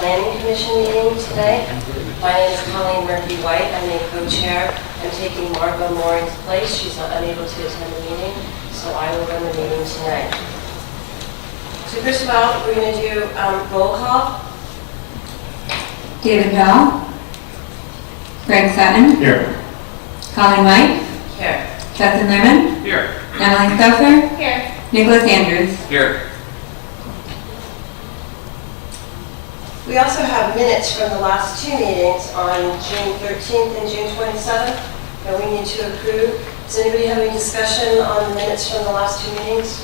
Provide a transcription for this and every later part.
Planning Commission meeting today. My name is Colleen Murphy-White. I'm a co-chair. I'm taking Margot Mooring's place. She's unable to attend the meeting, so I will run the meeting tonight. So first of all, we're going to do roll call. David Bell. Greg Sutton. Here. Colleen White. Here. Justin Lerman. Here. Emily Stouffer. Here. Nicholas Andrews. Here. We also have minutes from the last two meetings on June 13th and June 27th that we need to approve. Does anybody have any discussion on the minutes from the last two meetings?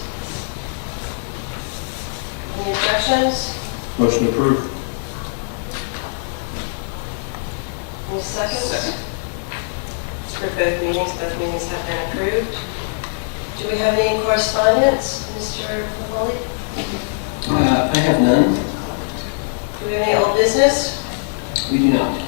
Any objections? Motion approved. Any seconds? Second. For both meetings have been approved. Do we have any correspondence, Mr. Mahoney? I have none. Do we have any old business? We do not.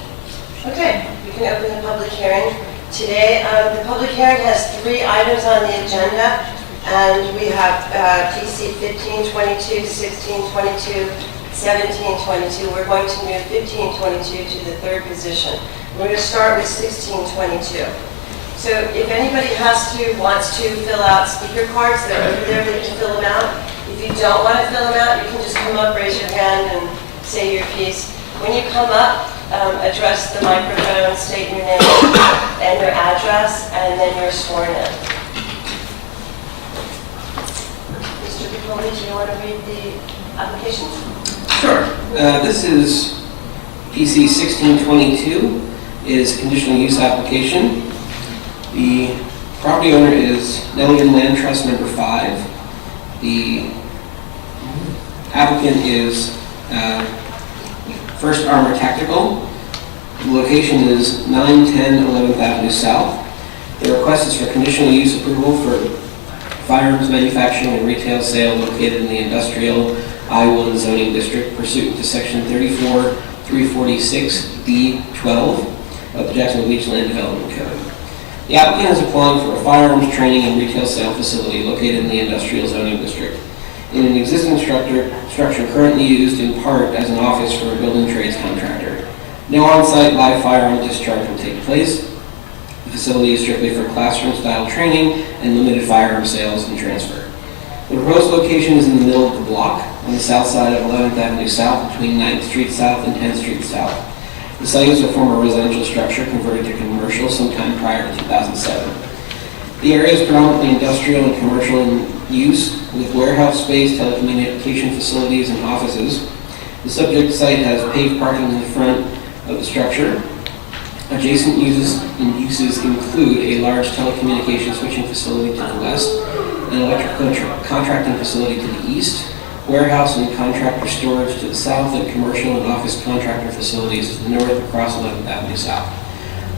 Okay, we can open the public hearing. Today, the public hearing has 3 items on the agenda, and we have PC 1522, 1622, 1722. We're going to move 1522 to the 3rd position. We're going to start with 1622. So if anybody wants to fill out speaker cards, they're over there, they can fill them out. If you don't want to fill them out, you can just come up, raise your hand, and say your piece. When you come up, address the microphone, state your name and your address, and then you're sworn in. Mr. Picoli, do you want to read the applications? Sure. This is PC 1622, is conditional use application. The property owner is Nelligan Land Trust number 5. The applicant is First Armor Tactical. The location is 910 11th Avenue South. The request is for conditional use approval for firearms manufacturing and retail sale located in the industrial I-1 zoning district pursuant to section 34346D12 of the Jacksonville Beach Land Development Code. The applicant is applying for a firearms training and retail sale facility located in the industrial zoning district in an existing structure currently used in part as an office for a building trades contractor. No on-site live firearm discharge will take place. The facility is strictly for classroom-style training and limited firearm sales and transfer. The proposed location is in the middle of the block on the south side of 11th Avenue South between 9th Street South and 10th Street South. The site is a former residential structure converted to commercial sometime prior to 2007. The area is predominantly industrial and commercial in use, with warehouse space, telecommunication facilities, and offices. The subject site has paved parking in the front of the structure. Adjacent uses include a large telecommunications switching facility to the west, an electrical contracting facility to the east, warehouse and contractor storage to the south, and commercial and office contractor facilities to the north across 11th Avenue South.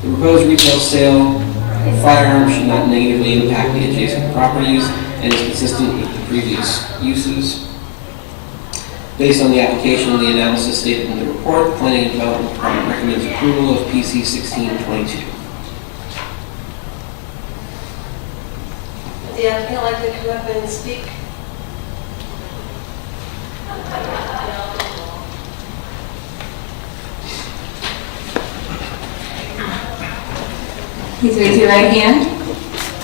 The proposed retail sale of firearms should not negatively impact the adjacent properties and is consistent with the previous uses. Based on the application and the analysis stated in the report, the Planning and Development Department recommends approval of PC 1622. Would the applicant like to come up and speak? Please raise your right hand.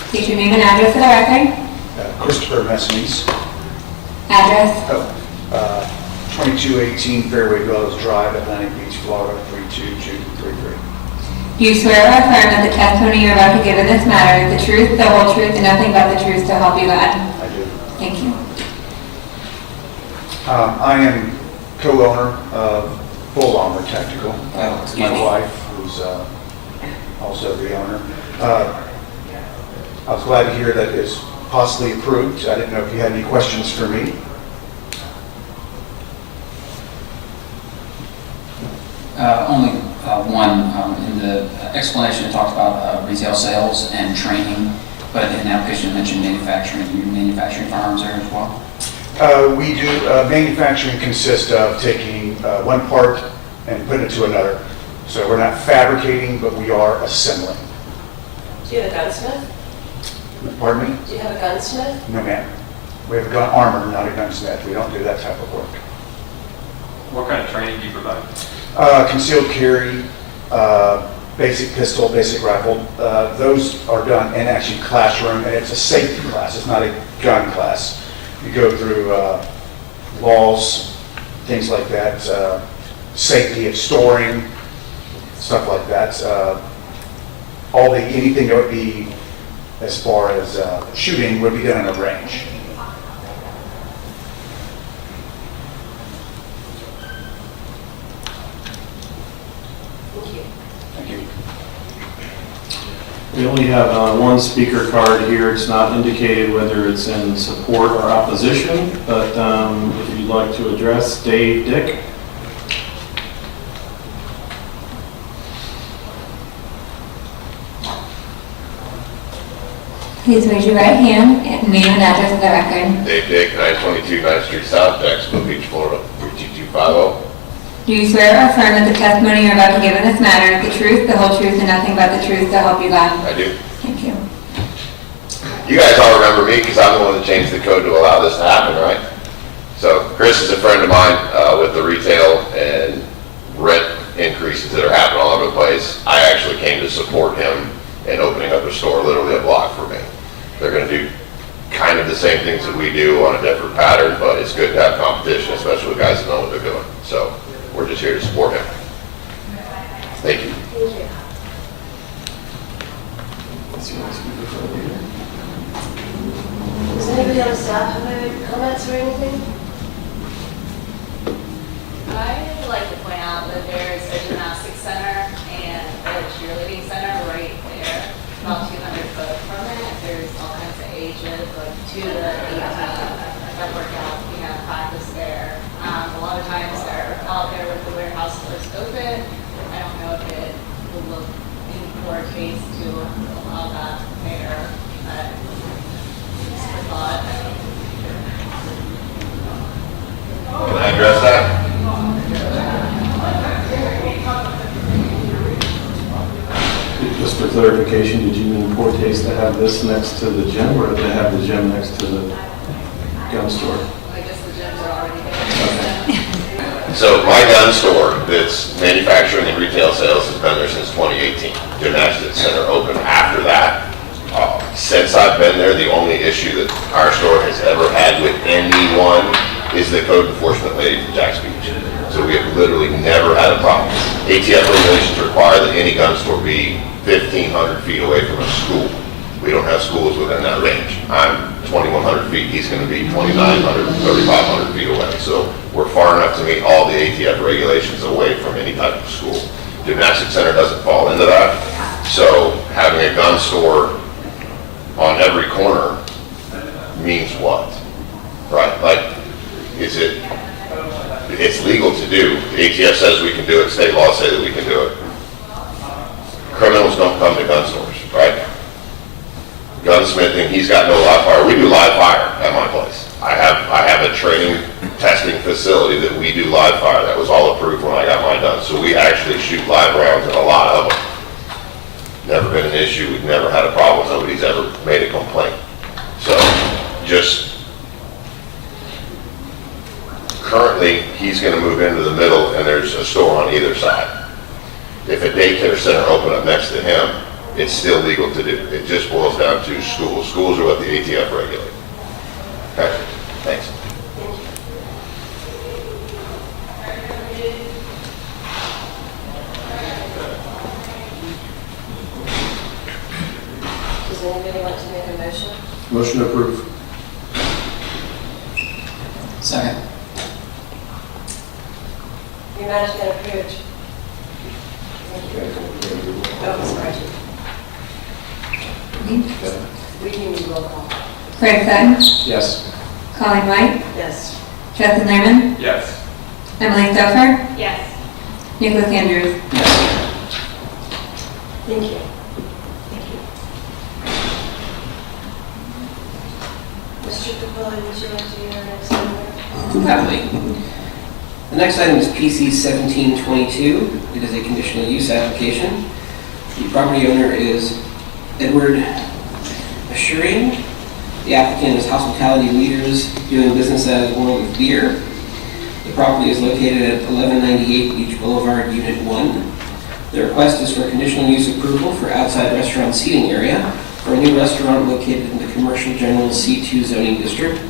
State your name and address for the record. Christopher Messines. Address. 2218 Fairway Dwellers Drive, Atlantic Beach, Florida 32233. Do you swear or affirm that the testimony you're about to give in this matter is the truth, the whole truth, and nothing but the truth to help you God? I do. Thank you. I am co-owner of Full Armor Tactical. My wife, who's also the owner. I was glad to hear that it's possibly approved. I didn't know if you had any questions for me. Only one. In the explanation, it talked about retail sales and training, but in the application, it mentioned manufacturing. Do you manufacturing firearms there as well? We do. Manufacturing consists of taking one part and putting it to another. So we're not fabricating, but we are assembling. Do you have a gunsmith? Pardon me? Do you have a gunsmith? No, ma'am. We have a gun armor, not a gunsmith. We don't do that type of work. What kind of training do you provide? Concealed carry, basic pistol, basic rifle. Those are done in actually classroom, and it's a safety class. It's not a gun class. You go through laws, things like that, safety of storing, stuff like that. Anything that would be as far as shooting would be done in a range. Thank you. Thank you. We only have one speaker card here. It's not indicated whether it's in support or opposition, but if you'd like to address Dave Dick. Please raise your right hand and name and address for the record. Dave Dick, 922 9th Street South, Jacksonville Beach, Florida, 32250. Do you swear or affirm that the testimony you're about to give in this matter is the truth, the whole truth, and nothing but the truth to help you God? I do. Thank you. You guys all remember me because I'm the one that changed the code to allow this to happen, right? So Chris is a friend of mine with the retail and rent increases that are happening all over the place. I actually came to support him in opening up a store literally a block for me. They're going to do kind of the same things that we do on a different pattern, but it's good to have competition, especially with guys that know what they're doing. So we're just here to support him. Thank you. Thank you. Does anybody on the staff have any comments or anything? I'd like to point out that there's a gymnastics center and a cheerleading center right there, about 200 foot from it. There's all kinds of ages, like 2 to 18 that work out, practice there. A lot of times they're out there with the warehouse doors open. I don't know if it will look in poor taste to allow that there, but just a thought. Can I address that? Just for clarification, did you mean poor taste to have this next to the gym or to have the gym next to the gun store? I guess the gyms are already there. So my gun store that's manufacturing and retail sales has been there since 2018. Gymnastics Center opened after that. Since I've been there, the only issue that our store has ever had with anyone is the code enforcement lady from Jacksonville Beach. So we have literally never had a problem. ATF regulations require that any gun store be 1,500 feet away from a school. We don't have schools within that range. I'm 2,100 feet, he's going to be 2,900, 3,500 feet away. So we're far enough to meet all the ATF regulations away from any type of school. Gymnastics Center doesn't fall into that. So having a gun store on every corner means what? Right? Like, it's legal to do. The ATF says we can do it, state laws say that we can do it. Criminals don't come to gun stores, right? Gunsmithing, he's got no live fire. We do live fire at my place. I have a training testing facility that we do live fire. That was all approved when I got mine done. So we actually shoot live rounds in a lot of them. Never been an issue. We've never had a problem. Nobody's ever made a complaint. So just currently, he's going to move into the middle and there's a store on either side. If a daycare center opened up next to him, it's still legal to do. It just boils down to schools. Schools are what the ATF regulate. Okay, thanks. Does anybody want to make a motion? Motion approved. Second. Your matter's been approved. Oh, sorry. We can do roll call. Craig Sutton, Yes. Colleen White, Yes. Justin Lehrman, Yes. Emily Stouffer, Yes. Nicholas Andrews. Thank you. Mr. Capelli, would you like to do your next one? Happily. The next item is PC 1722. It is a conditional use application. The property owner is Edward Assuring. The applicant is Hospitality Leaders doing business as World of Beer. The property is located at 1198 Beach Boulevard, Unit 1. The request is for conditional use approval for outside restaurant seating area for a new restaurant located in the Commercial General C2 zoning district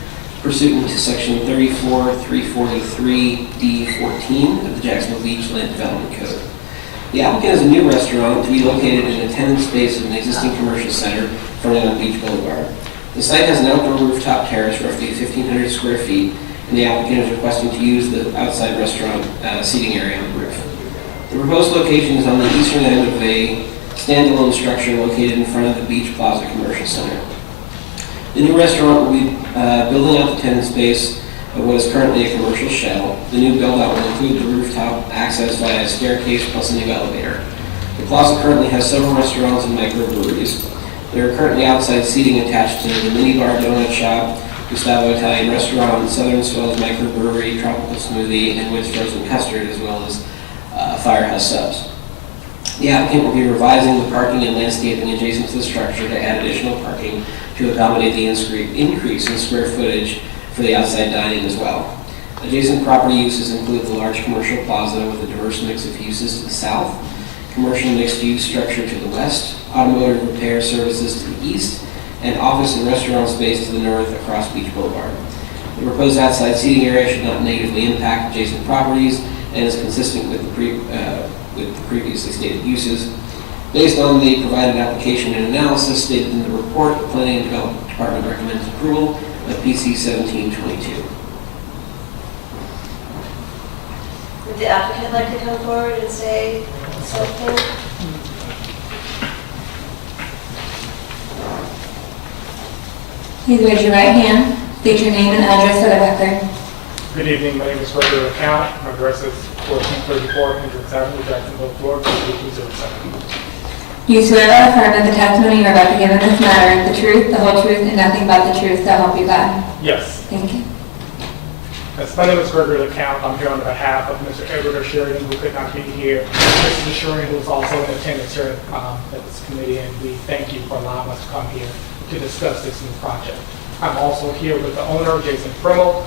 pursuant to Section 34343D14 of the Jacksonville Beach Land Development Code. The applicant is a new restaurant to be located in a tenant space of an existing commercial center fronting on Beach Boulevard. The site has an outdoor rooftop terrace roughly 1,500 square feet, and the applicant is requesting to use the outside restaurant seating area on the roof. The proposed location is on the eastern end of a standalone structure located in front of the Beach Plaza Commercial Center. The new restaurant will be building out the tenant space of what is currently a commercial shell. The new build-out will include the rooftop access via a staircase plus a new elevator. The plaza currently has several restaurants and microbreweries. There are currently outside seating attached to the minibar, donut shop, Gustavo Italian Restaurant, Southern Swells Microbrewery, Tropical Smoothie, and Witt's Frozen Custard, as well as Firehouse Subs. The applicant will be revising the parking and landscaping adjacent to the structure to add additional parking to accommodate the increase in square footage for the outside dining as well. Adjacent property uses include the large commercial plaza with a diverse mix of uses to the south, commercial mixed-use structure to the west, automotive repair services to the east, and office and restaurant space to the north across Beach Boulevard. The proposed outside seating area should not negatively impact adjacent properties and is consistent with the previously stated uses. Based on the provided application and analysis stated in the report, the Planning and Development Department recommends approval of PC 1722. Would the applicant like to come forward and say something? Please raise your right hand, state your name and address for the record. Good evening, my name is Gregory LeCount. My address is 1434 Hendricks Avenue, Jacksonville, Florida, 3207. Do you swear or affirm that the testimony you are about to give in this matter is the truth, the whole truth, and nothing but the truth, so help you God? Yes. Thank you. Yes, my name is Gregory LeCount. I'm here on behalf of Mr. Edward Sheridan, who could not be here. Mr. Sheridan, who is also in attendance here at this committee, and we thank you for allowing us to come here to discuss this new project. I'm also here with the owner, Jason Frimmel,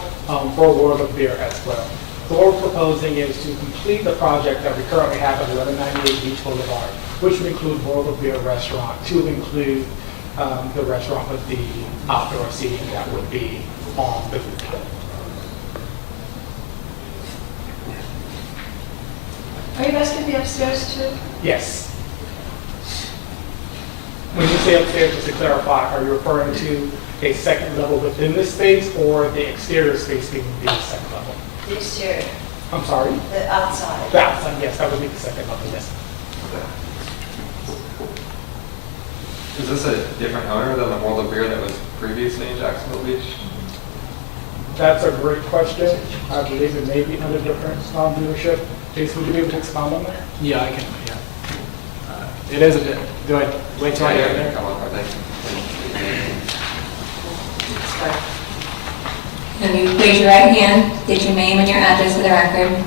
for World of Beer as well. So what we're proposing is to complete the project that we currently have at 1198 Beach Boulevard, which would include World of Beer restaurant, to include the restaurant with the outdoor seating that would be on the roof. Are you guys going to be upstairs too? Yes. When you say upstairs, just to clarify, are you referring to a second level within this space or the exterior space being the second level? The exterior, I'm sorry? the outside. The outside, yes, that would be the second level, yes. Is this a different owner than the World of Beer that was previously in Jacksonville Beach? That's a great question. I believe it may be under different dealership. Jason, would you be able to expound on that? Yeah, I can, yeah. It is a bit, do I wait till I get there? Come on, thank you. And you raise your right hand, state your name and your address for the record.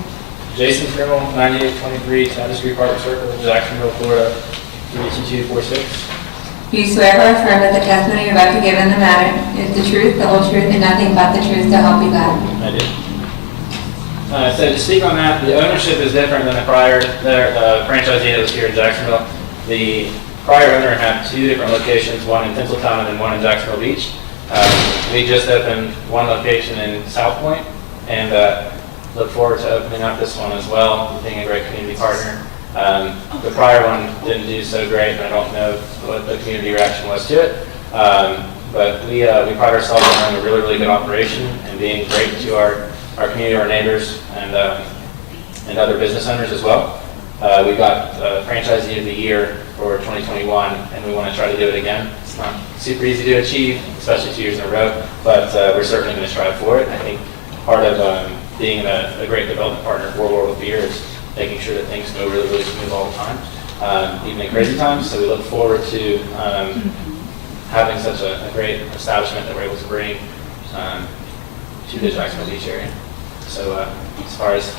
Jason Frimmel, 9823 Chapter Street, Parker Circle, Jacksonville, Florida, 32246. Do you swear or affirm that the testimony you're about to give in the matter is the truth, the whole truth, and nothing but the truth, so help you God? I do. So to speak on that, the ownership is different than the prior franchisee that was here in Jacksonville. The prior owner had two different locations, one in Tinseltown and one in Jacksonville Beach. We just opened one location in South Point and look forward to opening up this one as well, being a great community partner. The prior one didn't do so great, and I don't know what the community reaction was to it. But we pride ourselves on running a really, really good operation and being great to our community, our neighbors, and other business owners as well. We got Franchisee of the Year for 2021, and we want to try to do it again. It's not super easy to achieve, especially 2 years in a row, but we're certainly going to strive for it. I think part of being a great development partner for World of Beer is making sure that things go really, really smooth all the time, even in crazy times. So we look forward to having such a great establishment that we're able to bring to the Jacksonville Beach area. So as far as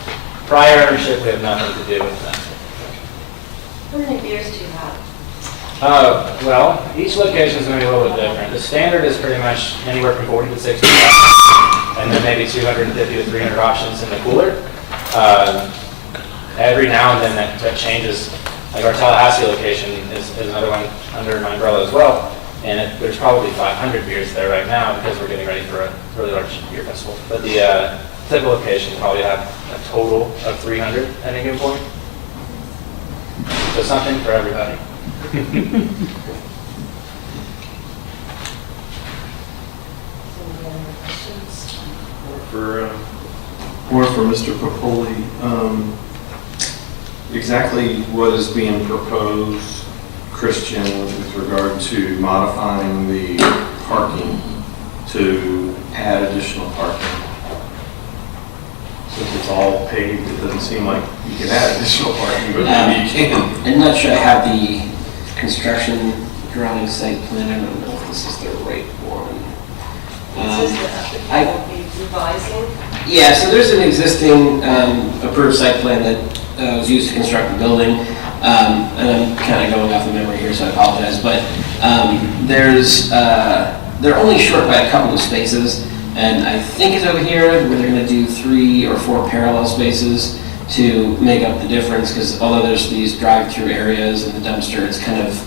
prior ownership, we have nothing to do with that. How many beers do you have? Well, each location is going to be a little bit different. The standard is pretty much anywhere from 40 to 60. and then maybe 250 to 300 options in the cooler. Every now and then that changes. Like our Tallahassee location is another one under an umbrella as well, and there's probably 500 beers there right now because we're getting ready for a really large beer festival. But the typical location probably have a total of 300 at any given point. So something for everybody. Or for Mr. Popoli, exactly what is being proposed, Christian, with regard to modifying the parking to add additional parking? Since it's all paved, it doesn't seem like you can add additional parking, but maybe you can. I'm not sure I have the construction drawing site plan. I don't know if this is the right one. This is the I- will be revising. Yeah, so there's an existing approved site plan that was used to construct the building. And I'm kind of going off of memory here, so I apologize. But they're only short by a couple of spaces. And I think it's over here where they're going to do 3 or 4 parallel spaces to make up the difference. Because although there's these drive-through areas and the dumpster, it's kind of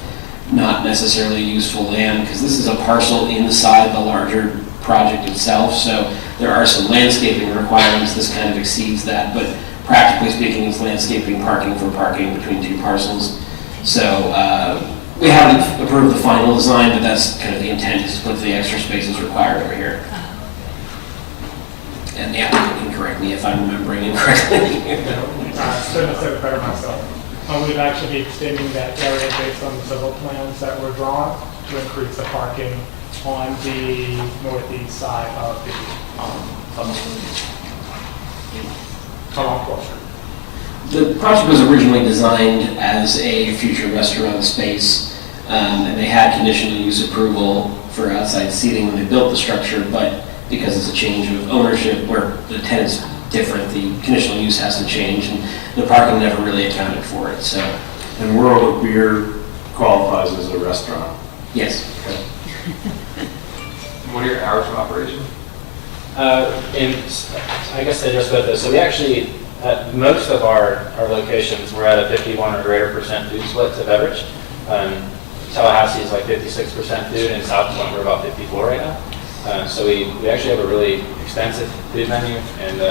not necessarily useful land. Because this is a parcel inside the larger project itself. So there are some landscaping requirements. This kind of exceeds that. But practically speaking, it's landscaping parking for parking between 2 parcels. So we haven't approved the final design, but that's kind of the intent, is to put the extra spaces required over here. And the applicant can correct me if I'm remembering incorrectly. I couldn't have said it better myself. We've actually be extending that area based on the civil plans that were drawn to increase the parking on the northeast side of the tunnel portion. The project was originally designed as a future restaurant space, and they had conditional use approval for outside seating when they built the structure, but because it's a change of ownership where the tenant's different, the conditional use has to change, and the parking never really accounted for it, so. And World of Beer qualifies as a restaurant. Yes. Okay. What are your hours of operation? I guess they just put this. So we actually, at most of our locations, we're at a 51 or greater % food split to beverage. Tallahassee is like 56% food, and South Point we're about 54 right now. So we actually have a really extensive food menu, and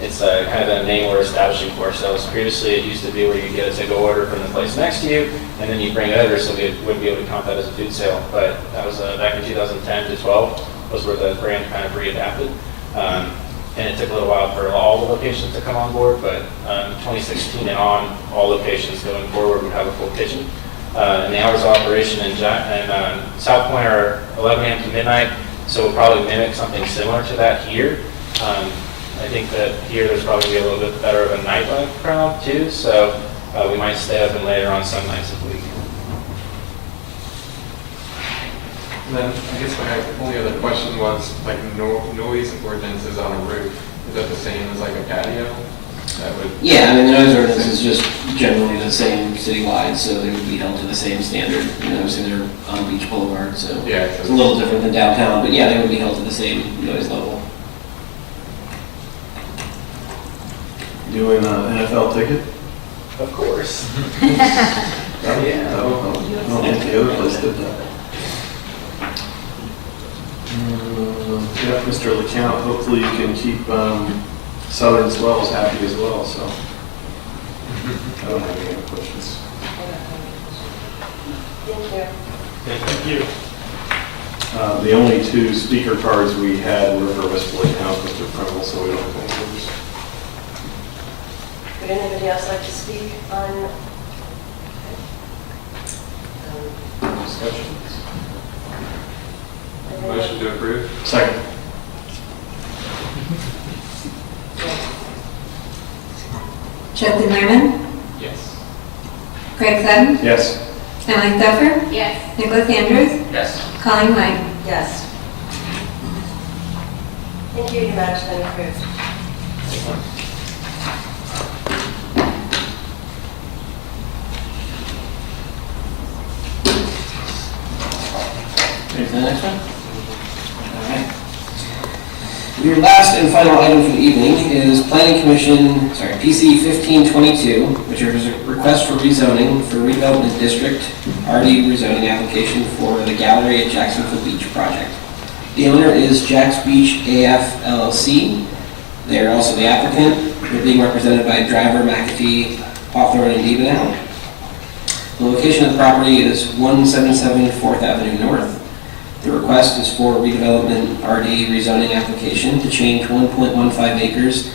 it's kind of a name we're establishing for ourselves. Previously, it used to be where you get a to-go order from the place next to you, and then you bring it over, so we wouldn't be able to count that as a food sale. But that was back in 2010 to 12 was where the brand kind of readapted. And it took a little while for all the locations to come on board, but 2016 and on, all locations going forward would have a full kitchen. And the hours of operation in South Point are 11 a.m. to midnight, so we'll probably mimic something similar to that here. I think that here there's probably be a little bit better of a nightlife crowd too, so we might stay open later on some nights of the week. And then I guess my only other question was like noise ordinances on a roof. Is that the same as like a patio? That would. Yeah, I mean, the noise ordinance is just generally the same citywide, so they would be held to the same standard. You know, obviously they're on Beach Boulevard, so Yeah. it's a little different than downtown, but yeah, they would be held to the same noise level. Doing an NFL ticket? Of course. That'll help. I don't think the other place did that. Yeah, Mr. LeCount, hopefully you can keep Southern Swells happy as well, so. I don't have any other questions. Thank you. Thank you. The only 2 speaker cards we had were for Mr. LeCount, Mr. Primmel, so we don't have any others. Would anybody else like to speak on? Discussions? Motion to approve? Second. Jesse Merman, Yes. Craig Sutton, Yes. Emily Stoffer, Yes. Nicholas Andrews, Yes. Colleen White. Yes. Thank you, your matter's been approved. Ready for the next one? All right. Your last and final item for the evening is PC 1522, which is a request for rezoning for redevelopment district, RD rezoning application for the Gallery at Jacksonville Beach project. The owner is Jack's Beach AF LLC. They are also the applicant. They're being represented by Driver, McAfee, Hawthorne, and Devenel. The location of the property is 177 4th Avenue North. The request is for redevelopment RD rezoning application to change 1.15 acres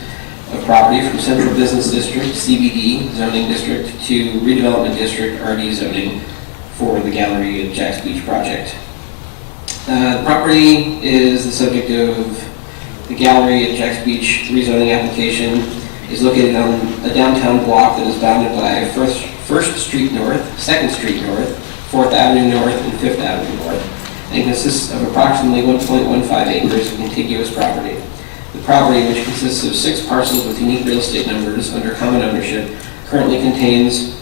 of property from Central Business District, CBD zoning district, to redevelopment district RD zoning for the Gallery at Jack's Beach project. The property is the subject of the Gallery at Jack's Beach rezoning application. Is located on a downtown block that is bounded by First Street North, 2nd Street North, 4th Avenue North, and 5th Avenue North, and consists of approximately 1.15 acres of contiguous property. The property, which consists of 6 parcels with unique real estate numbers under common ownership, currently contains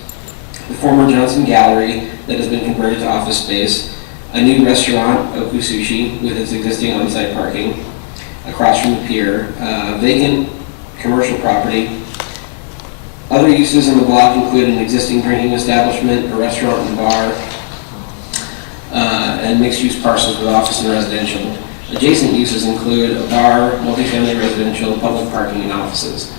the former Johnson Gallery that has been converted to office space, a new restaurant, Oku Sushi, with its existing on-site parking across from the pier, vacant commercial property. Other uses in the block include an existing drinking establishment, a restaurant and bar, and mixed-use parcels with office and residential. Adjacent uses include a bar, multifamily residential, public parking, and offices.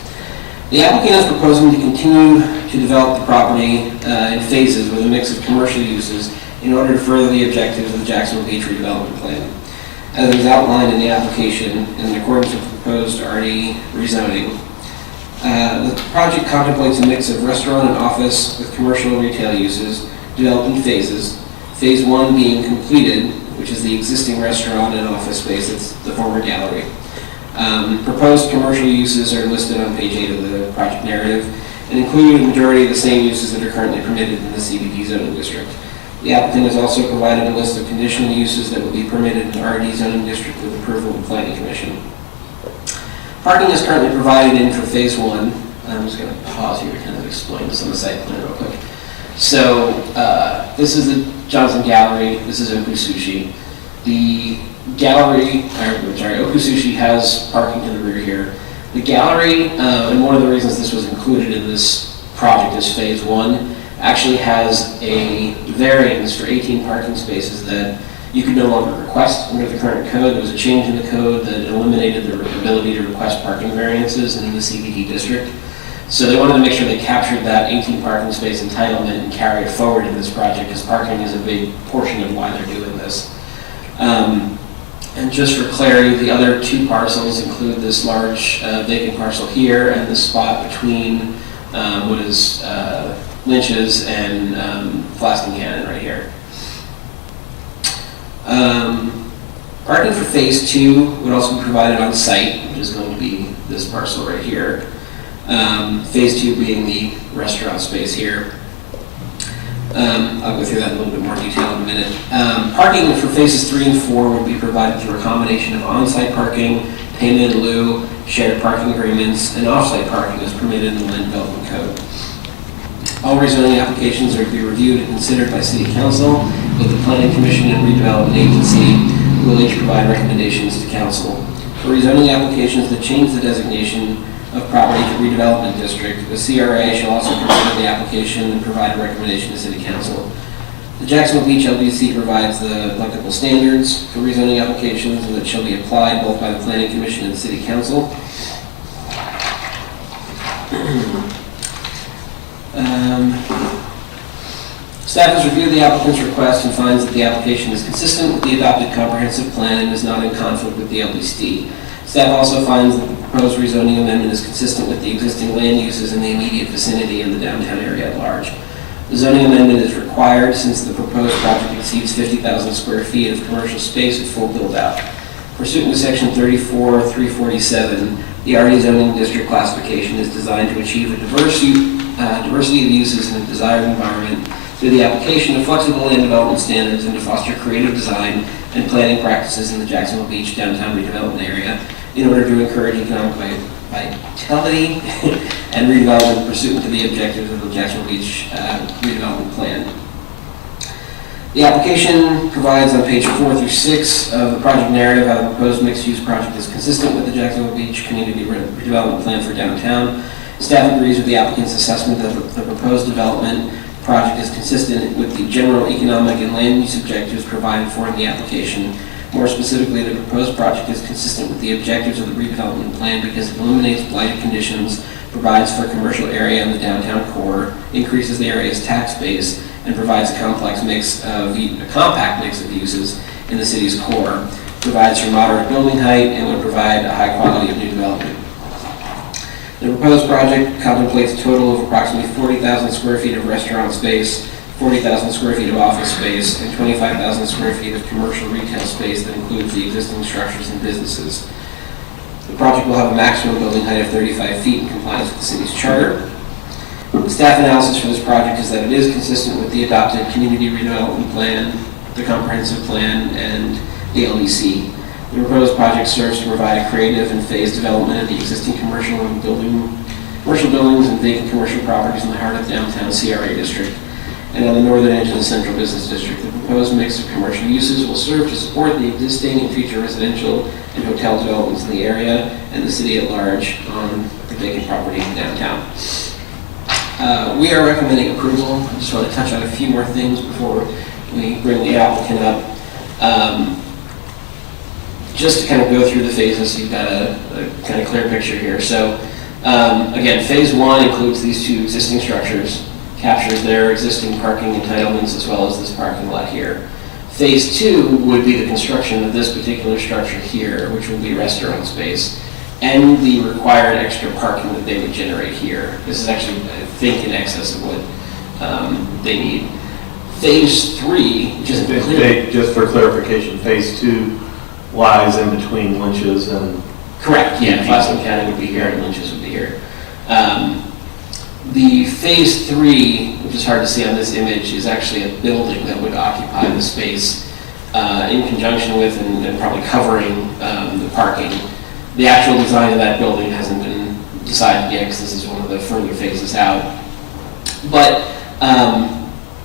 The applicant is proposing to continue to develop the property in phases with a mix of commercial uses in order to further the objectives of the Jacksonville Beach redevelopment plan. As is outlined in the application, in accordance with proposed RD rezoning, the project contemplates a mix of restaurant and office with commercial and retail uses developed in phases. Phase 1 being completed, which is the existing restaurant and office space, it's the former gallery. Proposed commercial uses are listed on page 8 of the project narrative and include a majority of the same uses that are currently permitted in the CBD zoning district. The applicant has also provided a list of conditional uses that will be permitted in the RD zoning district with approval of the Planning Commission. Parking is currently provided in for phase 1. I'm just going to pause here to kind of explain this on the site plan real quick. So this is the Johnson Gallery. This is Oku Sushi. The gallery, Oku Sushi has parking to the rear here. The gallery, and one of the reasons this was included in this project as phase 1, actually has a variance for 18 parking spaces that you could no longer request under the current code. There was a change in the code that eliminated the ability to request parking variances in the CBD district. So they wanted to make sure they captured that 18 parking space entitlement and carry it forward in this project, because parking is a big portion of why they're doing this. And just for clarity, the other 2 parcels include this large vacant parcel here and the spot between what is Lynch's and Flask and Cannon right here. Parking for phase 2 would also be provided on site, which is going to be this parcel right here. Phase 2 being the restaurant space here. I'll go through that in a little bit more detail in a minute. Parking for phases 3 and 4 would be provided through a combination of on-site parking, payment in lieu, shared parking agreements, and off-site parking as permitted in the Land Development Code. All rezoning applications are to be reviewed and considered by City Council, with the Planning Commission and Redevelopment Agency, who will each provide recommendations to Council. For rezoning applications that change the designation of property to redevelopment district, the CRA shall also consider the application and provide a recommendation to City Council. The Jacksonville Beach LDC provides the applicable standards for rezoning applications that shall be applied both by the Planning Commission and City Council. Staff has reviewed the applicant's request and finds that the application is consistent with the adopted comprehensive plan and is not in conflict with the LDC. Staff also finds that the proposed rezoning amendment is consistent with the existing land uses in the immediate vicinity and the downtown area at large. The zoning amendment is required since the proposed project exceeds 50,000 square feet of commercial space with full build-out. Pursuant to Section 34-347, the RD zoning district classification is designed to achieve a diversity of uses in a desired environment through the application of flexible land development standards and to foster creative design and planning practices in the Jacksonville Beach downtown redevelopment area in order to encourage economic vitality and redevelopment pursuant to the objectives of the Jacksonville Beach redevelopment plan. The application provides on page 4 through 6 of the project narrative how the proposed mixed-use project is consistent with the Jacksonville Beach Community Redevelopment Plan for downtown. Staff agrees with the applicant's assessment that the proposed development project is consistent with the general economic and land use objectives provided for in the application. More specifically, the proposed project is consistent with the objectives of the redevelopment plan because it eliminates blighted conditions, provides for a commercial area in the downtown core, increases the area's tax base, and provides a compact mix of uses in the city's core, provides for moderate building height, and would provide a high quality of new development. The proposed project contemplates a total of approximately 40,000 square feet of restaurant space, 40,000 square feet of office space, and 25,000 square feet of commercial retail space that includes the existing structures and businesses. The project will have a maximum building height of 35 feet in compliance with the city's charter. The staff analysis for this project is that it is consistent with the adopted community redevelopment plan, the comprehensive plan, and the LEC. The proposed project serves to provide a creative and phased development of the existing commercial buildings and vacant commercial properties in the heart of the downtown CRA district and on the northern edge of the central business district. The proposed mix of commercial uses will serve to support the existing and future residential and hotel developments in the area and the city at large on the vacant property downtown. We are recommending approval. I just want to touch on a few more things before we bring the applicant up. Just to kind of go through the phases, so you've got a kind of clear picture here. So again, phase 1 includes these two existing structures, captures their existing parking entitlements as well as this parking lot here. Phase 2 would be the construction of this particular structure here, which will be restaurant space, and the required extra parking that they would generate here. This is actually, I think, in excess of what they need. Phase 3, which is a bit clear. Just for clarification, phase 2 lies in between Lynch's and... Correct, yeah, Placerville County would be here and Lynch's would be here. The phase 3, which is hard to see on this image, is actually a building that would occupy the space in conjunction with and probably covering the parking. The actual design of that building hasn't been decided yet because this is one of the further phases out. But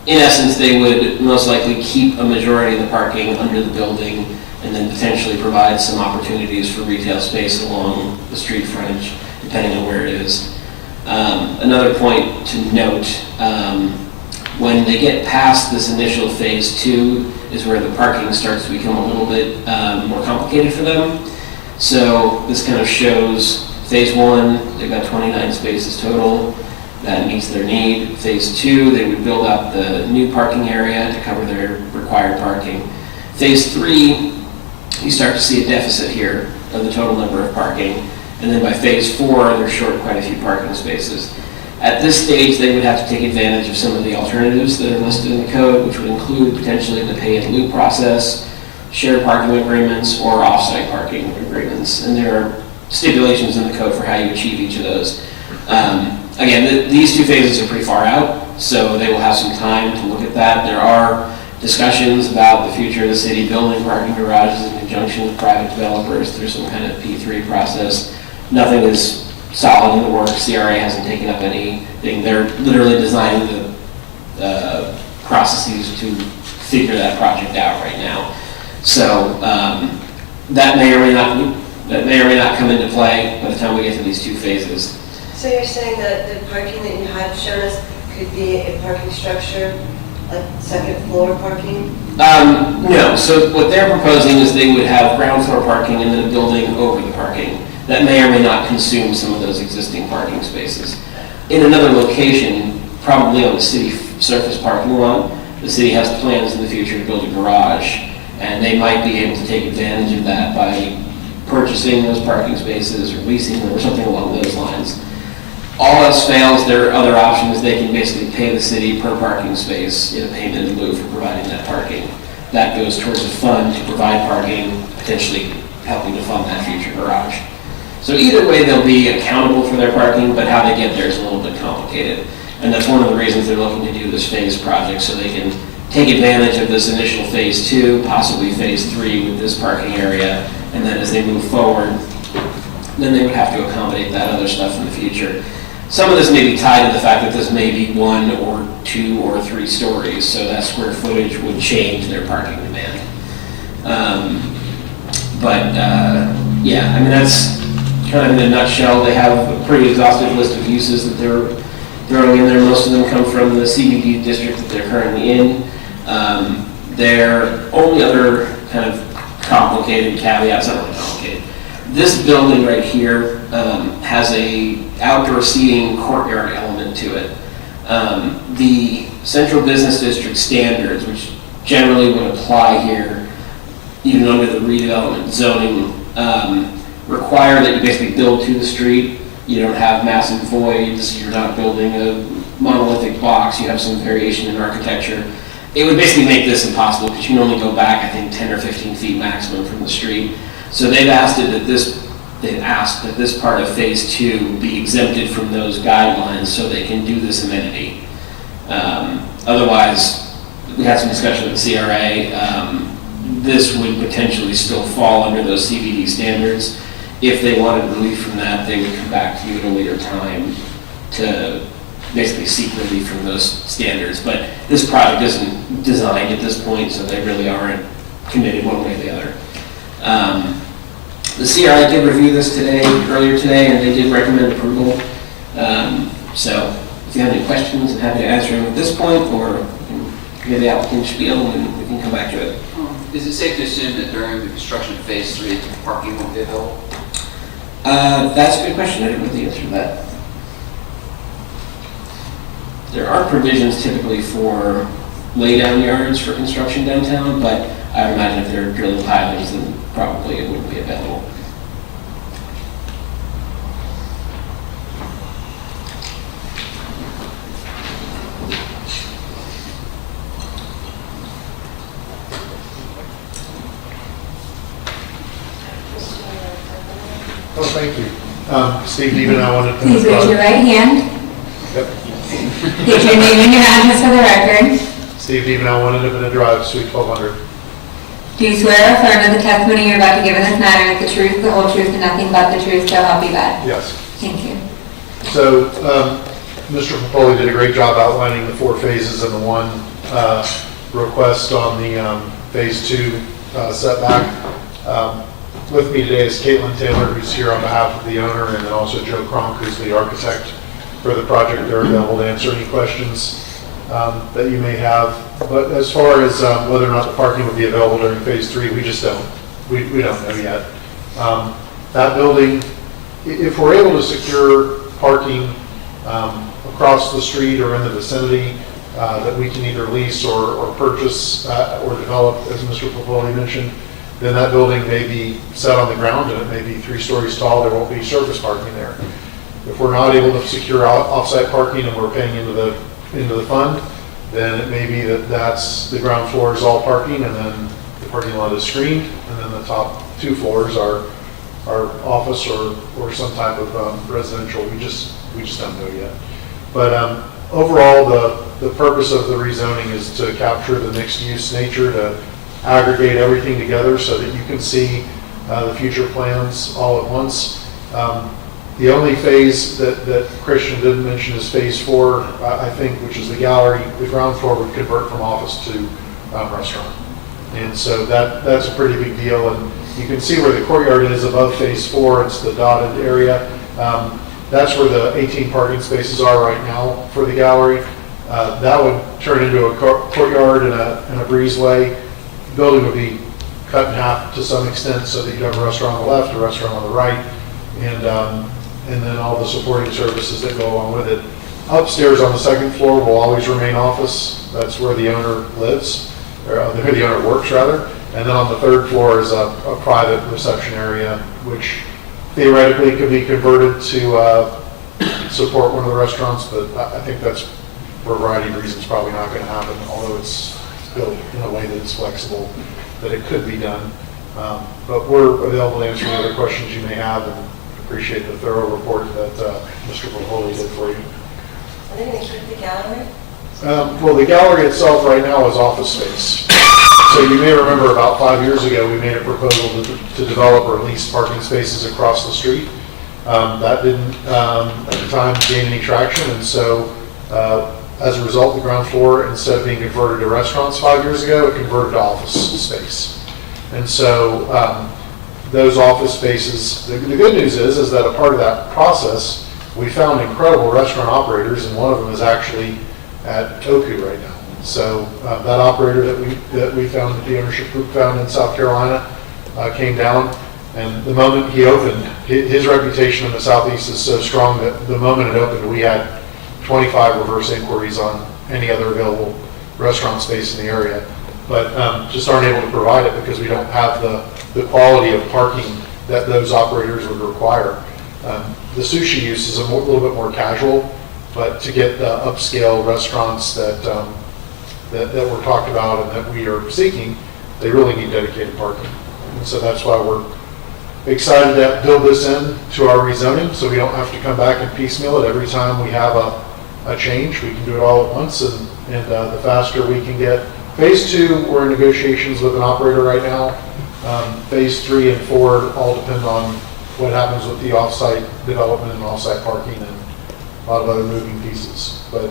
in essence, they would most likely keep a majority of the parking under the building and then potentially provide some opportunities for retail space along the street frontage, depending on where it is. Another point to note, when they get past this initial phase 2 is where the parking starts to become a little bit more complicated for them. So this kind of shows phase 1, they've got 29 spaces total. That meets their need. Phase 2, they would build up the new parking area to cover their required parking. Phase 3, you start to see a deficit here of the total number of parking. And then by phase 4, they're short quite a few parking spaces. At this stage, they would have to take advantage of some of the alternatives that are listed in the code, which would include potentially the pay-and-lieu process, shared parking agreements, or off-site parking agreements. And there are stipulations in the code for how you achieve each of those. Again, these two phases are pretty far out, so they will have some time to look at that. There are discussions about the future of the city building parking garages in conjunction with private developers through some kind of P3 process. Nothing is solid in the works. CRA hasn't taken up anything. They're literally designing the processes to figure that project out right now. So that may or may not come into play by the time we get to these two phases. So you're saying that the parking that you have shown us could be a parking structure, like second floor parking? No. So what they're proposing is they would have ground floor parking and then a building over the parking that may or may not consume some of those existing parking spaces. In another location, probably on the city surface parking lot, the city has plans in the future to build a garage, and they might be able to take advantage of that by purchasing those parking spaces or leasing them or something along those lines. All else fails, there are other options. They can basically pay the city per parking space in a payment in lieu for providing that parking. That goes towards a fund to provide parking, potentially helping to fund that future garage. So either way, they'll be accountable for their parking, but how they get there is a little bit complicated. And that's one of the reasons they're looking to do this phase project, so they can take advantage of this initial phase 2, possibly phase 3 with this parking area, and then as they move forward, then they would have to accommodate that other stuff in the future. Some of this may be tied to the fact that this may be 1 or 2 or 3 stories, so that square footage would change their parking demand. Yeah, I mean, that's kind of in a nutshell. They have a pretty exhaustive list of uses that they're throwing in there. Most of them come from the CBD district that they're currently in. Their only other kind of complicated caveat, not really complicated, this building right here has a outdoor seating courtyard element to it. The central business district standards, which generally would apply here, even under the redevelopment zoning, require that you basically build to the street. You don't have massive voids, you're not building a monolithic box, you have some variation in architecture. It would basically make this impossible because you can only go back, I think, 10 or 15 feet maximum from the street. So they've asked that this part of phase 2 be exempted from those guidelines so they can do this amenity. Otherwise, we had some discussion with the CRA. This would potentially still fall under those CBD standards. If they wanted relief from that, they would come back to you at a later time to basically seek relief from those standards. But this project isn't designed at this point, so they really aren't committed one way or the other. The CRI did review this earlier today, and they did recommend approval. So if you have any questions, I'm happy to answer them at this point, or give the applicant spiel and we can come back to it. Is it safe to assume that during the construction of phase 3, parking won't be available? That's a good question. I didn't know the answer to that. There are provisions typically for laydown yards for construction downtown, but I would imagine if they're drilling pilings, then probably it wouldn't be available. Oh, thank you. Steve, even I wanted to... Please raise your right hand. Yep. Get your name and your address for the record. Steve, even I wanted to drive, Suite 1200. Do you swear or affirm that the testimony you're about to give in this matter is the truth, the whole truth, and nothing but the truth, so help you God? Yes. Thank you. So, Mr. Popoli did a great job outlining the 4 phases and the 1 request on the phase 2 setback. With me today is Caitlin Taylor, who's here on behalf of the owner, and then also Joe Kronk, who's the architect for the project. They're available to answer any questions that you may have. But as far as whether or not the parking will be available during phase 3, we just don't. We don't know yet. That building, if we're able to secure parking across the street or in the vicinity that we can either lease or purchase or develop, as Mr. Popoli mentioned, then that building may be set on the ground and it may be 3 stories tall. There won't be surface parking there. If we're not able to secure off-site parking and we're paying into the fund, then it may be that that's the ground floor is all parking, and then the parking lot is screened, and then the top 2 floors are office or some type of residential. We just don't know yet. But overall, the purpose of the rezoning is to capture the mixed-use nature, to aggregate everything together so that you can see the future plans all at once. The only phase that Christian didn't mention is phase 4, I think, which is the gallery. The ground floor would convert from office to restaurant. And so that's a pretty big deal. And you can see where the courtyard is above phase 4. It's the dotted area. That's where the 18 parking spaces are right now for the gallery. That would turn into a courtyard and a breezeway. The building would be cut in half to some extent so that you'd have a restaurant on the left, a restaurant on the right, and then all the supporting services that go along with it. Upstairs on the 2nd floor will always remain office. That's where the owner lives, or where the owner works rather. And then on the 3rd floor is a private reception area, which theoretically could be converted to support one of the restaurants, but I think that's, for a variety of reasons, probably not going to happen, although it's built in a way that it's flexible, that it could be done. But we're available to answer any other questions you may have, and appreciate the thorough report that Mr. Popoli did for you. Are they going to keep the gallery? Well, the gallery itself right now is office space. So you may remember about 5 years ago, we made a proposal to develop or lease parking spaces across the street. That didn't, at the time, gain any traction, and so as a result, the ground floor, instead of being converted to restaurants 5 years ago, it converted to office space. And so those office spaces, the good news is that a part of that process, we found incredible restaurant operators, and one of them is actually at Oku right now. So that operator that we found, that the ownership group found in South Carolina, came down, and the moment he opened, his reputation in the Southeast is so strong that the moment it opened, we had 25 reverse inquiries on any other available restaurant space in the area, but just aren't able to provide it because we don't have the quality of parking that those operators would require. The sushi use is a little bit more casual, but to get the upscale restaurants that were talked about and that we are seeking, they really need dedicated parking. And so that's why we're excited to build this in to our rezoning, so we don't have to come back and piecemeal it every time we have a change. We can do it all at once, and the faster we can get. Phase 2, we're in negotiations with an operator right now. Phase 3 and 4 all depend on what happens with the off-site development and off-site parking and a lot of other moving pieces. But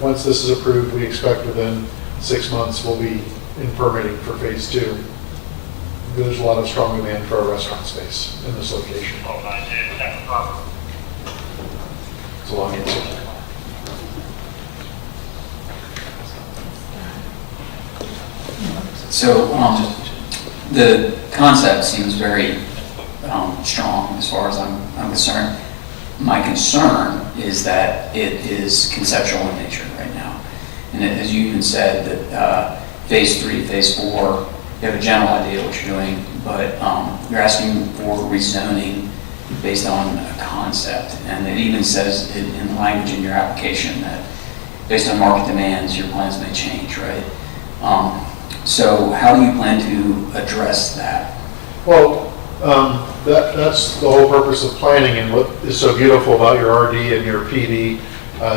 once this is approved, we expect within 6 months we'll be in permitting for Phase 2. There's a lot of strong demand for our restaurant space in this location. It's a long answer. So the concept seems very strong as far as I'm concerned. My concern is that it is conceptual in nature right now. And as you even said, that Phase 3, Phase 4, you have a general idea of what you're doing, but you're asking for rezoning based on a concept. And it even says in language in your application that based on market demands, your plans may change, right? So how do you plan to address that? Well, that's the whole purpose of planning, and what is so beautiful about your RD and your PD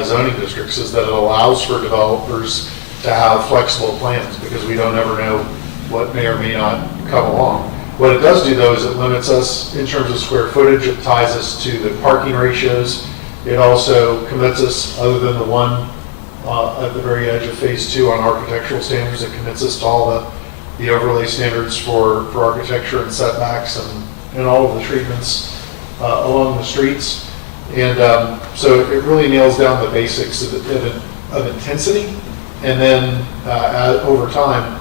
zoning districts is that it allows for developers to have flexible plans, because we don't ever know what may or may not come along. What it does do, though, is it limits us in terms of square footage. It ties us to the parking ratios. It also commits us, other than the one at the very edge of Phase 2 on architectural standards, it commits us to all the overlay standards for architecture and setbacks and all of the treatments along the streets. And so it really nails down the basics of intensity. And then over time,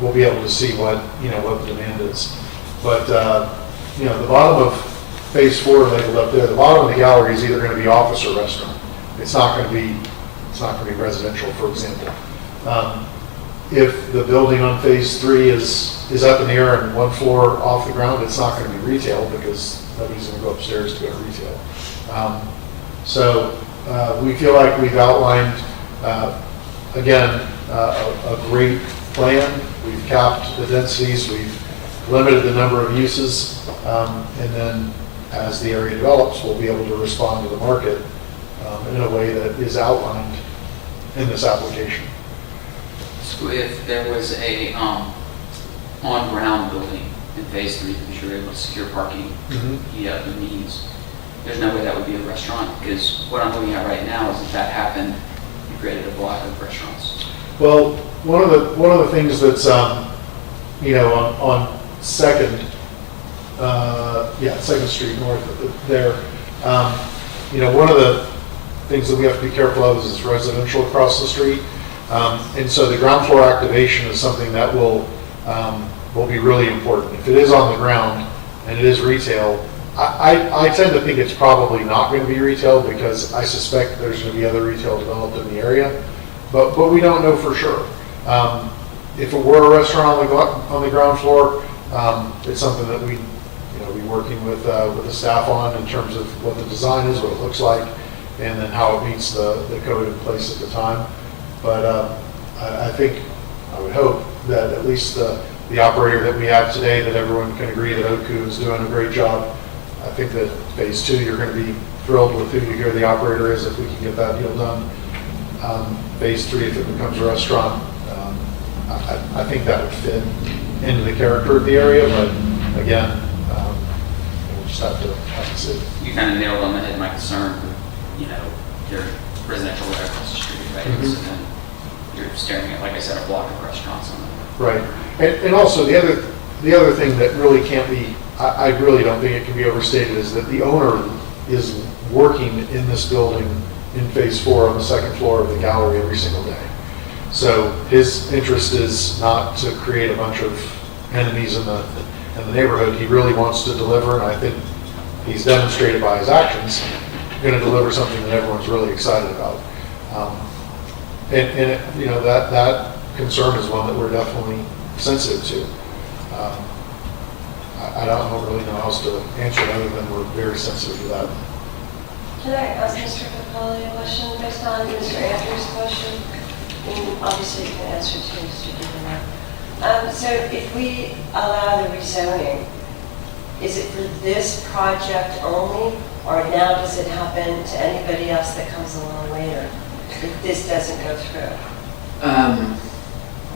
we'll be able to see what the demand is. But the bottom of Phase 4 labeled up there, the bottom of the gallery is either going to be office or restaurant. It's not going to be residential, for example. If the building on Phase 3 is up in the air and one floor off the ground, it's not going to be retail, because nobody's going to go upstairs to go to retail. So we feel like we've outlined, again, a great plan. We've capped the densities, we've limited the number of uses, and then as the area develops, we'll be able to respond to the market in a way that is outlined in this application. So if there was a on-ground building in Phase 3, because you're able to secure parking, heat up the needs, there's no way that would be a restaurant, because what I'm looking at right now is if that happened, you created a block of restaurants. Well, one of the things that's on Second Street North there, one of the things that we have to be careful of is it's residential across the street, and so the ground floor activation is something that will be really important. If it is on the ground and it is retail, I tend to think it's probably not going to be retail, because I suspect there's going to be other retail developed in the area, but we don't know for sure. If it were a restaurant on the ground floor, it's something that we be working with the staff on in terms of what the design is, what it looks like, and then how it meets the code in place at the time. But I would hope that at least the operator that we have today, that everyone can agree that Oku is doing a great job. I think that Phase 2, you're going to be thrilled with who you hear the operator is if we can get that deal done. Phase 3, if it becomes a restaurant, I think that would fit into the character of the area, but again, we'll just have to see. You kind of nailed on the head my concern, you know, your residential right across the street, right? Mhm. And then you're staring at, like I said, a block of restaurants on it. Right. And also, the other thing that really can't be, I really don't think it can be overstated, is that the owner is working in this building in Phase 4 on the second floor of the gallery every single day. So his interest is not to create a bunch of enemies in the neighborhood. He really wants to deliver, and I think he's demonstrated by his actions, going to deliver something that everyone's really excited about. You know, that concern is one that we're definitely sensitive to. I don't really know how else to answer it other than we're very sensitive to that. Can I ask Mr. Capoli a question based on Mr. Andrews' question? And obviously you can answer to Mr. Duvall. So if we allow the rezoning, is it for this project only, or now does it happen to anybody else that comes along later if this doesn't go through? Let me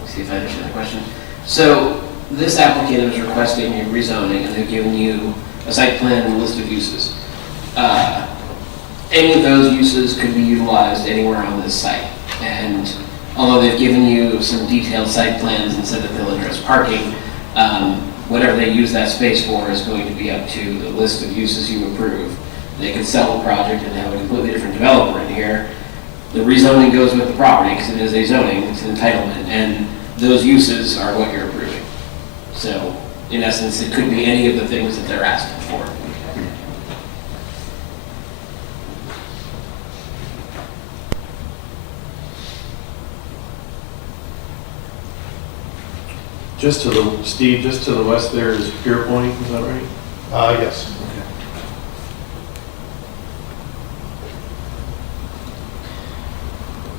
see if I understand the question. So this applicant is requesting a rezoning, and they've given you a site plan and a list of uses. Any of those uses could be utilized anywhere on this site. And although they've given you some detailed site plans and said that they'll address parking, whatever they use that space for is going to be up to the list of uses you approve. They could sell the project and have a completely different developer in here. The rezoning goes with the property because it is a zoning, it's an entitlement, and those uses are what you're approving. So in essence, it could be any of the things that they're asking for. Just to the, Steve, just to the west there is Pier Point, is that right? Yes.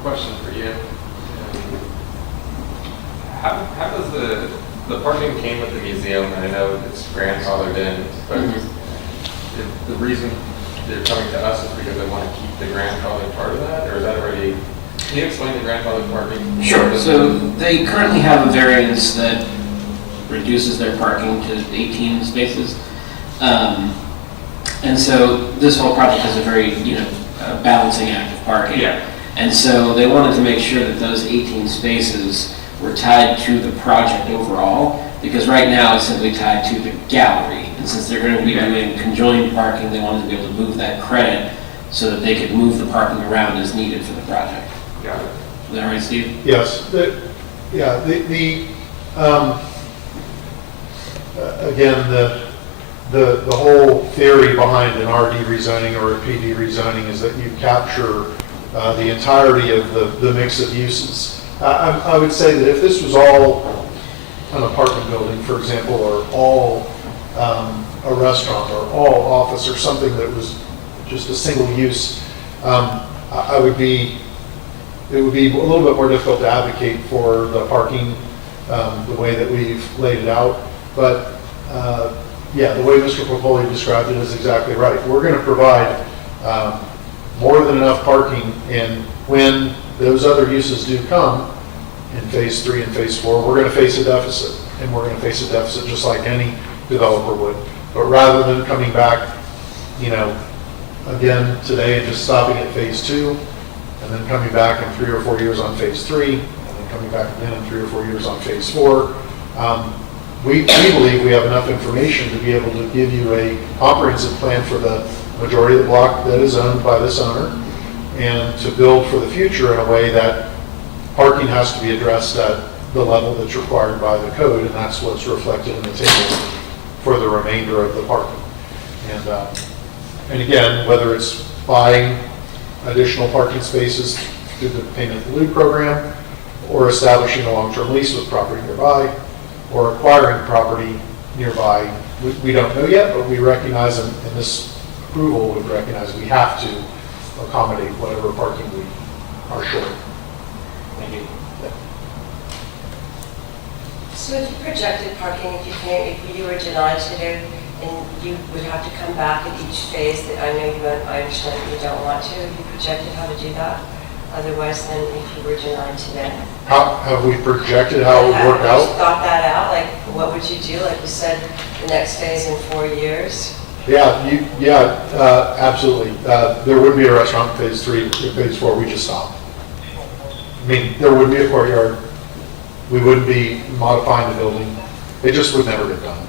Question for you. How does the parking came with the museum, and I know it's grandfathered in, but the reason they're coming to us is because they want to keep the grandfathered part of that, or is that already, can you explain the grandfathered parking? Sure. So they currently have a variance that reduces their parking to 18 spaces. And so this whole project is a very, balancing act of parking. Yeah. And so they wanted to make sure that those 18 spaces were tied to the project overall, because right now it's simply tied to the gallery. And since they're going to be doing conjoined parking, they wanted to be able to move that credit so that they could move the parking around as needed for the project. Got it. Is that right, Steve? Yes. Again, the whole theory behind an RD rezoning or a PD rezoning is that you capture the entirety of the mix of uses. I would say that if this was all an apartment building, for example, or all a restaurant, or all office, or something that was just a single use, it would be a little bit more difficult to advocate for the parking the way that we've laid it out. But the way Mr. Popoli described it is exactly right. We're going to provide more than enough parking, and when those other uses do come in Phase 3 and Phase 4, we're going to face a deficit, and we're going to face a deficit just like any developer would. But rather than coming back, again today and just stopping at Phase 2, and then coming back in 3 or 4 years on Phase 3, and then coming back again in 3 or 4 years on Phase 4, we believe we have enough information to be able to give you a comprehensive plan for the majority of the block that is owned by this owner, and to build for the future in a way that parking has to be addressed at the level that's required by the code, and that's what's reflected in the table for the remainder of the parking. And again, whether it's buying additional parking spaces through the payment in lieu program, or establishing a long-term lease with property nearby, or acquiring property nearby, we don't know yet, but we recognize, and this approval would recognize, we have to accommodate whatever parking we are short. Thank you. So if you projected parking, if you were denied today, and you would have to come back at each phase, that I understand that you don't want to, have you projected how to do that? Otherwise than if you were denied today? How have we projected how it would work Have you out? thought that out? Like, what would you do? Like you said, the next phase in 4 years? Absolutely. There would be a restaurant in phase 3, in phase 4, we just stopped. I mean, there would be a courtyard, we wouldn't be modifying the building, it just would never get done.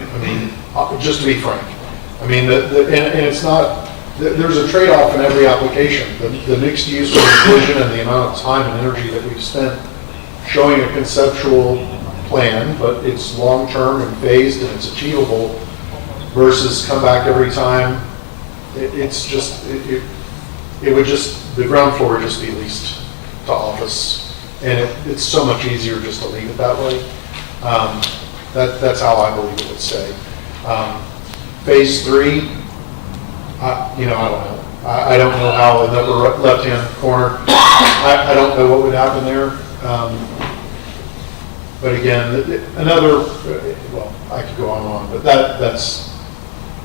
I mean, just to be frank. I mean, and it's not, there's a trade-off in every application. The mixed use of the vision and the amount of time and energy that we've spent showing a conceptual plan, but it's long-term and phased and it's achievable, versus come back every time. It would just, the ground floor would just be leased to office. And it's so much easier just to leave it that way. That's how I believe it would stay. Phase 3, I don't know. I don't know how in the upper left-hand corner, I don't know what would happen there. But again, well, I could go on and on, but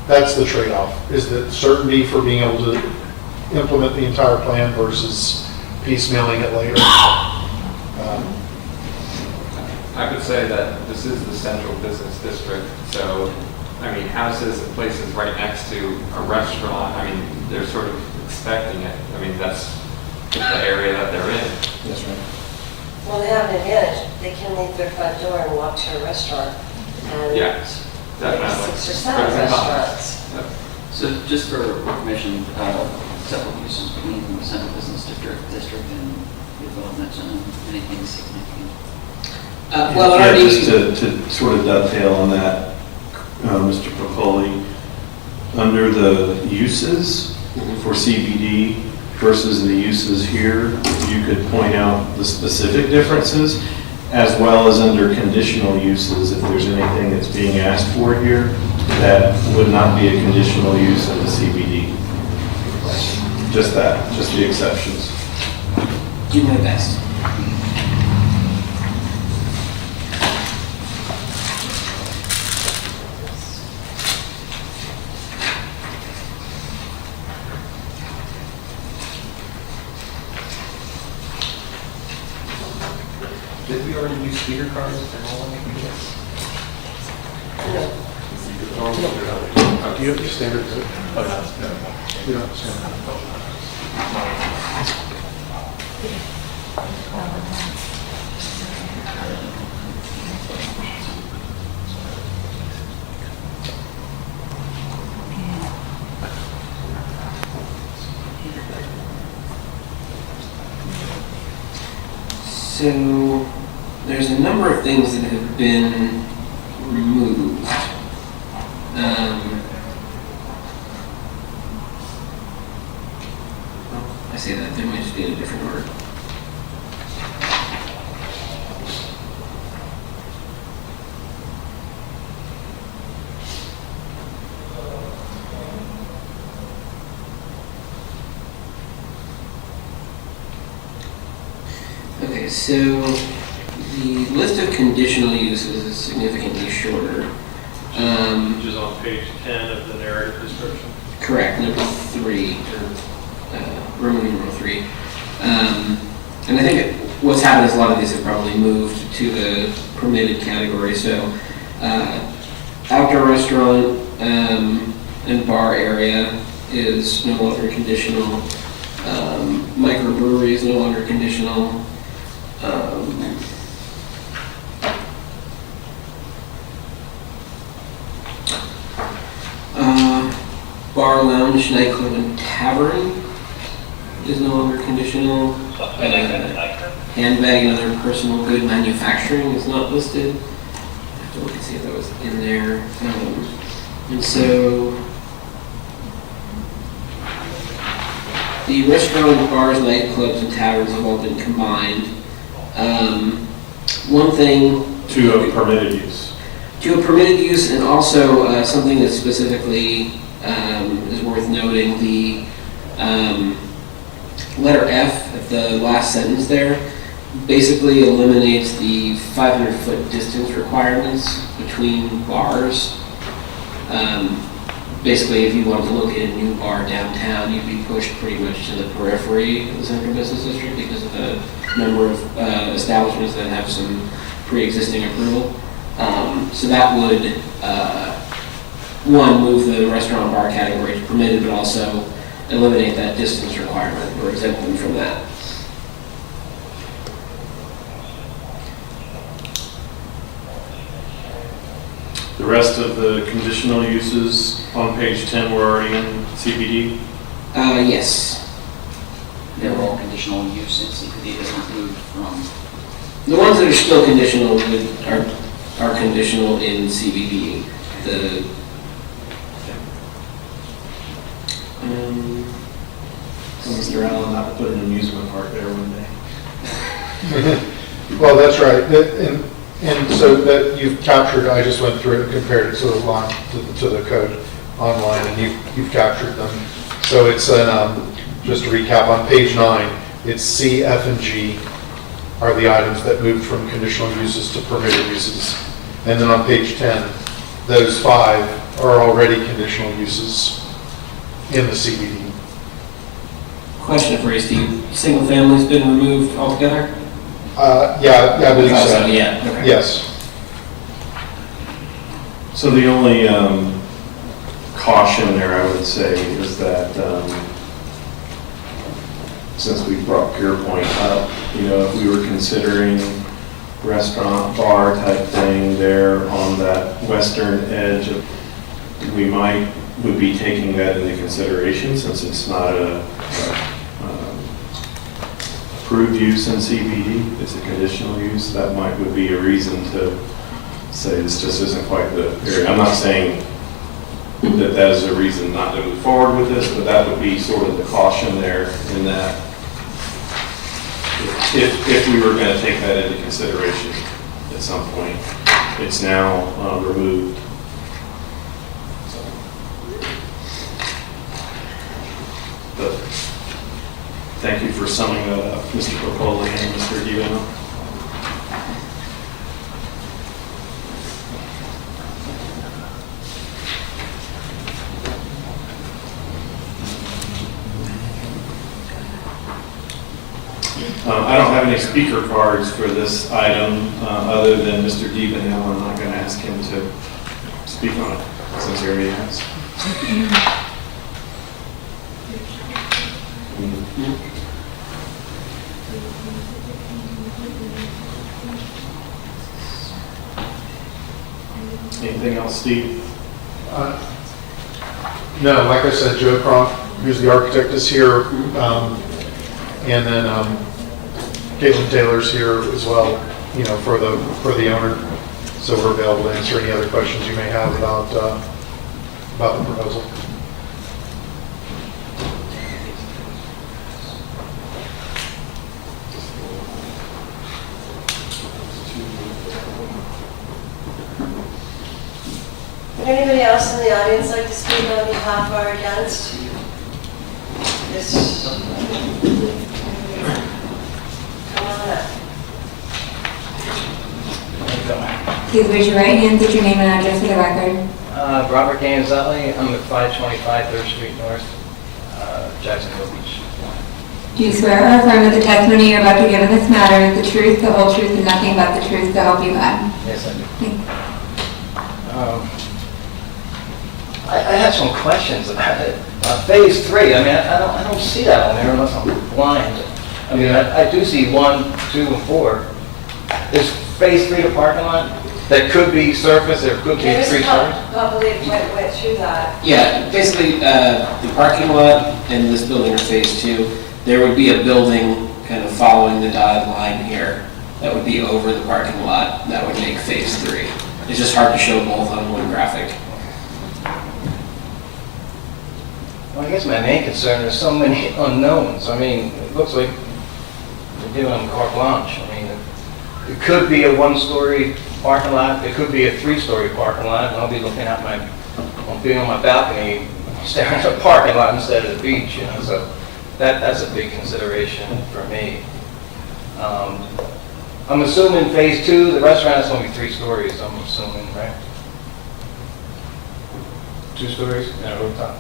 that's the trade-off, is the certainty for being able to implement the entire plan versus piecemealing it later. I would say that this is the central business district, so, I mean, houses and places right next to a restaurant, I mean, they're sort of expecting it. I mean, that's the area that they're in. That's right. Well, they have an advantage. They can leave their front door and walk to a restaurant. And Yes, definitely. 6 or 7 restaurants. Yep. So just for information, several uses between the central business district and development zone, anything significant? Well, Yeah, already, just to sort of dovetail on that, Mr. Popoli, under the uses for CBD versus the uses here, if you could point out the specific differences, as well as under conditional uses, if there's anything that's being asked for here that would not be a conditional use in the CBD. Just that, just the exceptions. Do my best. Did we already use speaker cards and all that? Do you have the standard code? Oh, no. You don't have standard code. So, there's a number of things that have been removed. Well, I say that, they might just be in a different order. Okay, so the list of conditional uses is significantly shorter. Which is on page 10 of the narrative description. Correct, number 3, Roman numeral 3. And I think what's happened is a lot of these have probably moved to the permitted category. So outdoor restaurant and bar area is no longer conditional. Microbrewery is no longer conditional. Bar, lounge, nightclub, and tavern is no longer conditional. Handbag and other personal good manufacturing is not listed. I have to look and see if that was in there. And so the restaurant, bars, nightclubs, and taverns have all been combined. One thing To a permitted use. to a permitted use, and also something that specifically is worth noting, the letter F at the last sentence there basically eliminates the 500-foot distance requirements between bars. Basically, if you wanted to locate a new bar downtown, you'd be pushed pretty much to the periphery of the central business district because of the number of establishments that have some pre-existing approval. So that would one, move the restaurant bar category to permitted, but also eliminate that distance requirement or exempt them from that. The rest of the conditional uses on page 10 were already in CBD? Yes. They're all conditional use in CBD, doesn't move from, The ones that are still conditional are conditional in CBD. Mr. Allen, not to put an amusement park there one day. Well, that's right. And so that you've captured, I just went through it and compared it to the line, to the code online, and you've captured them. So it's, just to recap, on page 9, it's C, F, and G are the items that moved from conditional uses to permitted uses. And then on page 10, those 5 are already conditional uses in the CBD. Question for you, Steve. Single family's been removed altogether? Yeah, I believe so. Yeah, okay. Yes. So the only caution there, I would say, is that since we brought Pure Point up, if we were considering restaurant, bar type thing there on that western edge, we would be taking that into consideration since it's not a approved use in CBD, it's a conditional use. That would be a reason to say this just isn't quite the area. I'm not saying that is a reason not to move forward with this, but that would be sort of the caution there in that if we were going to take that into consideration at some point, it's now removed. But thank you for summing that up, Mr. Popoli and Mr. Divino. I don't have any speaker cards for this item other than Mr. Divino. I'm not going to ask him to speak on it since he already has. Anything else, Steve? No, like I said, Joe Cronk, who's the architect, is here. And then Caitlin Taylor's here as well, for the owner. So we're available to answer any other questions you may have about the proposal. Would anybody else in the audience like to speak on behalf or against this? Come on up. Please raise your right hand, state your name and address for the record. Robert Gaines Utley, I'm at 525 3rd Street North, Jacksonville Beach. Do you swear or affirm that the testimony you're about to give in this matter is the truth, the whole truth, and nothing but the truth to help you God? Yes, I do. Thank you. I have some questions about it. Phase 3, I mean, I don't see that on there unless I'm blind. I mean, I do see 1, 2, and 4. Is phase 3 the parking lot? That could be surface, there could be 3 stories? Probably went through that. Yeah, basically, the parking lot and this building are phase 2. There would be a building kind of following the dotted line here that would be over the parking lot. That would make phase 3. It's just hard to show both on one graphic. Well, I guess my main concern is so many unknowns. I mean, it looks like we're giving them carte blanche. I mean, it could be a 1-story parking lot, it could be a 3-story parking lot, and I'll be looking at I'll be on my balcony staring at the parking lot instead of the beach, so that's a big consideration for me. I'm assuming phase 2, the restaurant is going to be 3 stories, I'm assuming, right? 2 stories and a rooftop?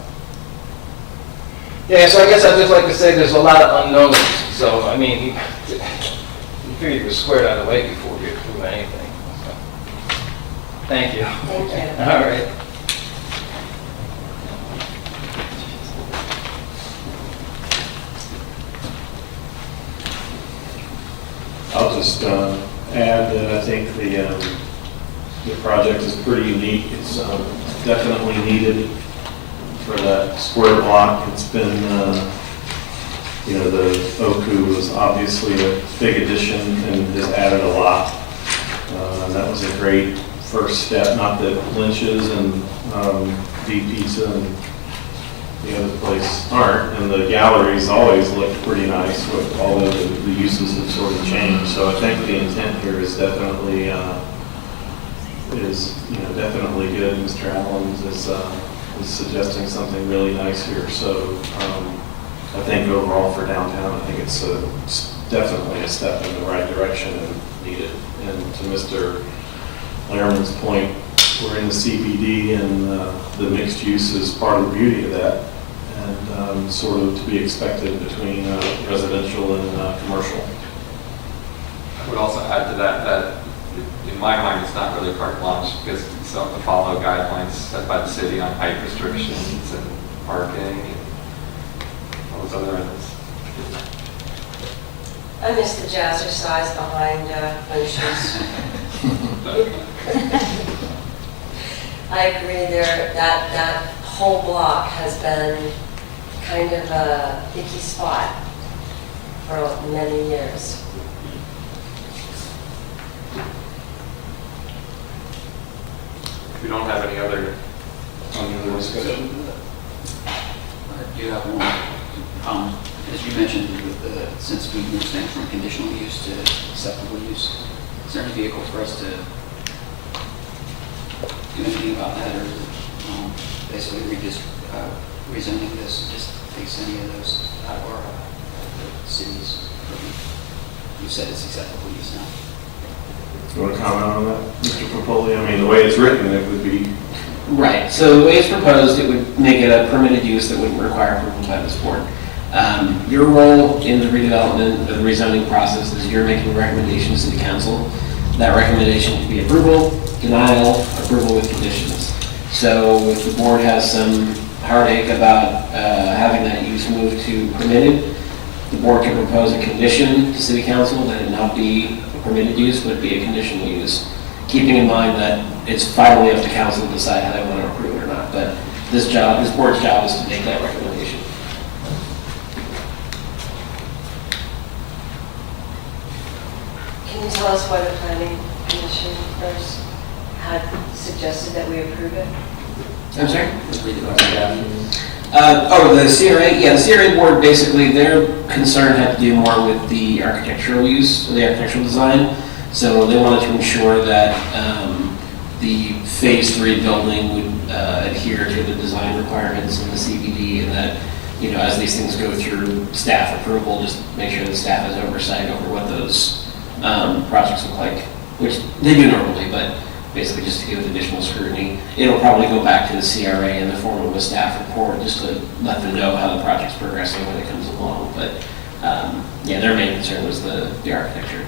Yeah, so I guess I'd just like to say there's a lot of unknowns, so I mean, you figure you would square that away before you approve anything. So. Thank you. Thank you. All right. I'll just add that I think the project is pretty unique. It's definitely needed for that square block. It's been, the Oku was obviously a big addition and has added a lot. That was a great first step. Not that Lynch's and V Pizza and the other place aren't, and the galleries always looked pretty nice, with although the uses have sort of changed. So I think the intent here is definitely definitely good. Mr. Allen is suggesting something really nice here. So I think overall for downtown, I think it's definitely a step in the right direction and needed. And to Mr. Lehrman's point, we're in the CBD, and the mixed use is part of the beauty of that, and sort of to be expected between residential and commercial. I would also add to that in my mind, it's not really carte blanche because it's to follow guidelines set by the city on height restrictions and parking and all those other items. I miss the jazzercise behind Lynch's. I agree that whole block has been kind of a icky spot for many years. We don't have any other discussion. I do have one. As you mentioned, since we moved things from conditional use to acceptable use, is there any vehicle for us to do anything about that, or basically rezoning this just takes any of those out of our cities? You said it's acceptable use now. You want to comment on that, Mr. Popoli? I mean, the way it's written, it would be. Right, so the way it's proposed, it would make it a permitted use that wouldn't require approval by this board. Your role in the redevelopment, the rezoning process, is you're making recommendations to the council. That recommendation could be approval, denial, approval with conditions. So if the board has some heartache about having that use moved to permitted, the board can propose a condition to city council that it not be a permitted use, but be a conditional use, keeping in mind that it's finally up to council to decide how they want to approve it or not. But this board's job is to make that recommendation. Can you tell us why the planning commission first had suggested that we approve it? I'm sorry? The CRA? Yeah, the CRA board, basically, their concern had to do more with the architectural use, the architectural design. So they wanted to ensure that the Phase 3 building would adhere to the design requirements in the CBD, and that, as these things go through staff approval, just make sure the staff has oversight over what those projects look like, which they do normally, but basically just to give it additional scrutiny. It'll probably go back to the CRA in the form of a staff report, just to let them know how the project's progressing when it comes along. But their main concern was the architecture.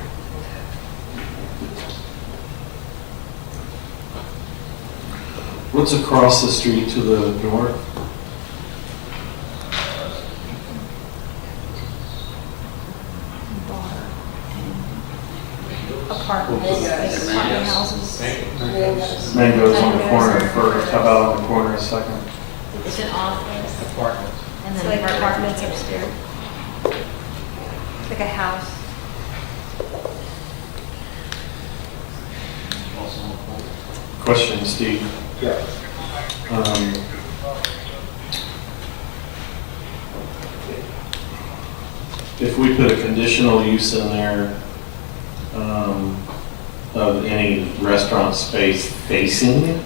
What's across the street to the north? Apartments, Mangoes. houses. Mango's on the corner first. How about on the corner a second? It's an office. Apartment. And then apartments upstairs. Like a house. Question, Steve. Yeah. If we put a conditional use in there of any restaurant space facing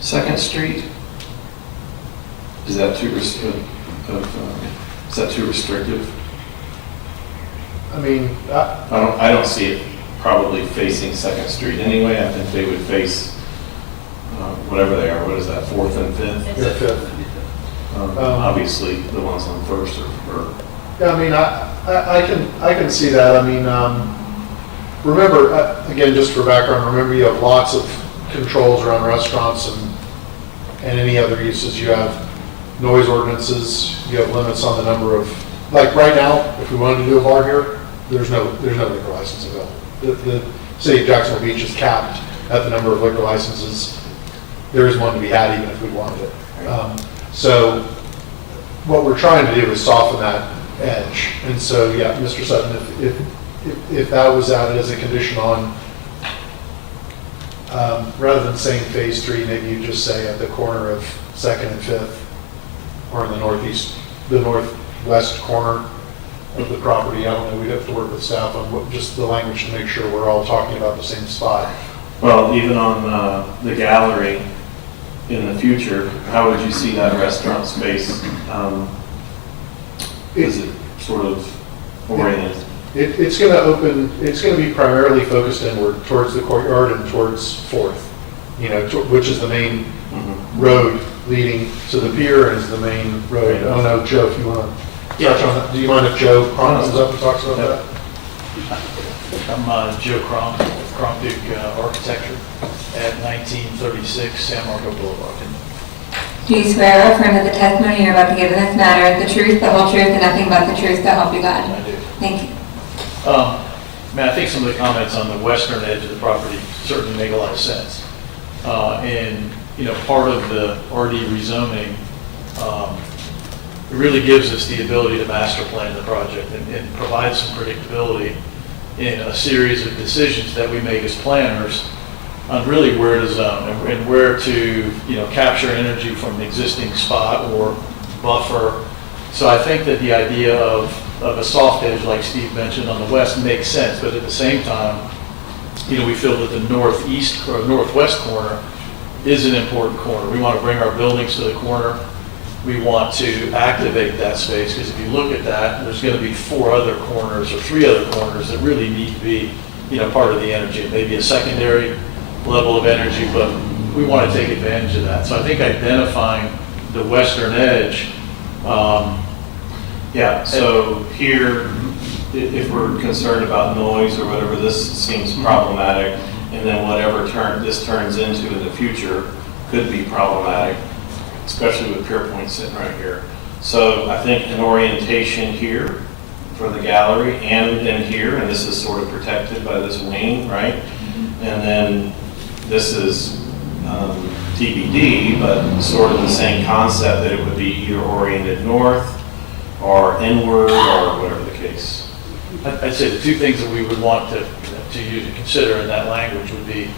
Second Street, is that too restrictive? I mean, I don't see it probably facing Second Street anyway. I think they would face whatever they are. What is that, 4th and 5th? yeah, Fifth. Obviously, the ones on First are. Yeah, I mean, I can see that. I mean, remember, again, just for background, remember you have lots of controls around restaurants and any other uses. You have noise ordinances, you have limits on the number of, like right now, if we wanted to do a bar here, there's no liquor license available. The city of Jacksonville Beach is capped at the number of liquor licenses. There is one to be had even if we wanted it. So what we're trying to do is soften that edge. And so, yeah, Mr. Sutton, if that was added as a condition on, rather than saying phase 3, maybe you just say at the corner of 2nd and 5th, or in the northwest corner of the property. I don't know, we'd have to work with staff on just the language to make sure we're all talking about the same spot. Well, even on the gallery in the future, how would you see that restaurant space? Is it sort of oriented? It's going to open, it's going to be primarily focused inward towards the courtyard and towards 4th, which is the main road leading to the pier and is the main road. I don't know, Joe, if you want to touch on that. Do you mind if Joe Crom comes up and talks about that? I'm Joe Crom, with Crompic Architecture at 1936 San Marco Boulevard. Do you swear or affirm that the testimony you're about to give in this matter is the truth, the whole truth, and nothing but the truth to help you God? I do. Thank you. I think some of the comments on the western edge of the property certainly make a lot of sense. Part of the RD rezoning, it really gives us the ability to master plan the project and provide some predictability in a series of decisions that we make as planners on really where to zone and where to, capture energy from an existing spot or buffer. So I think that the idea of a soft edge, like Steve mentioned, on the west makes sense, but at the same time, we feel that the northeast or northwest corner is an important corner. We want to bring our buildings to the corner. We want to activate that space, because if you look at that, there's going to be 4 other corners or 3 other corners that really need to be, part of the energy. It may be a secondary level of energy, but we want to take advantage of that. So I think identifying the western edge. So here, if we're concerned about noise or whatever, this seems problematic, and then whatever this turns into in the future could be problematic, especially with Pier Point sitting right here. So I think an orientation here for the gallery and here, and this is sort of protected by this wing, right? And then this is TBD, but sort of the same concept, that it would be either oriented north or inward or whatever the case. I'd say the 2 things that we would want you to consider in that language would be,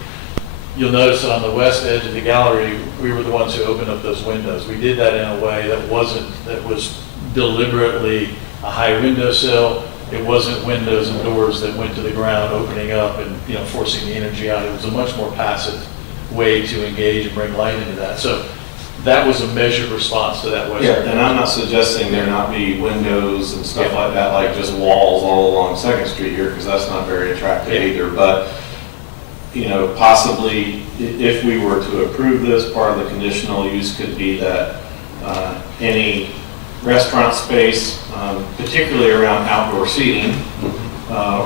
you'll notice that on the west edge of the gallery, we were the ones who opened up those windows. We did that in a way that was deliberately a high windowsill. It wasn't windows and doors that went to the ground opening up and, forcing the energy out. It was a much more passive way to engage and bring light into that. So that was a measured response to that western. Yeah, and I'm not suggesting there not be windows and stuff like that, like just walls all along 2nd Street here, because that's not very attractive either. But, possibly if we were to approve this, part of the conditional use could be that any restaurant space, particularly around outdoor seating,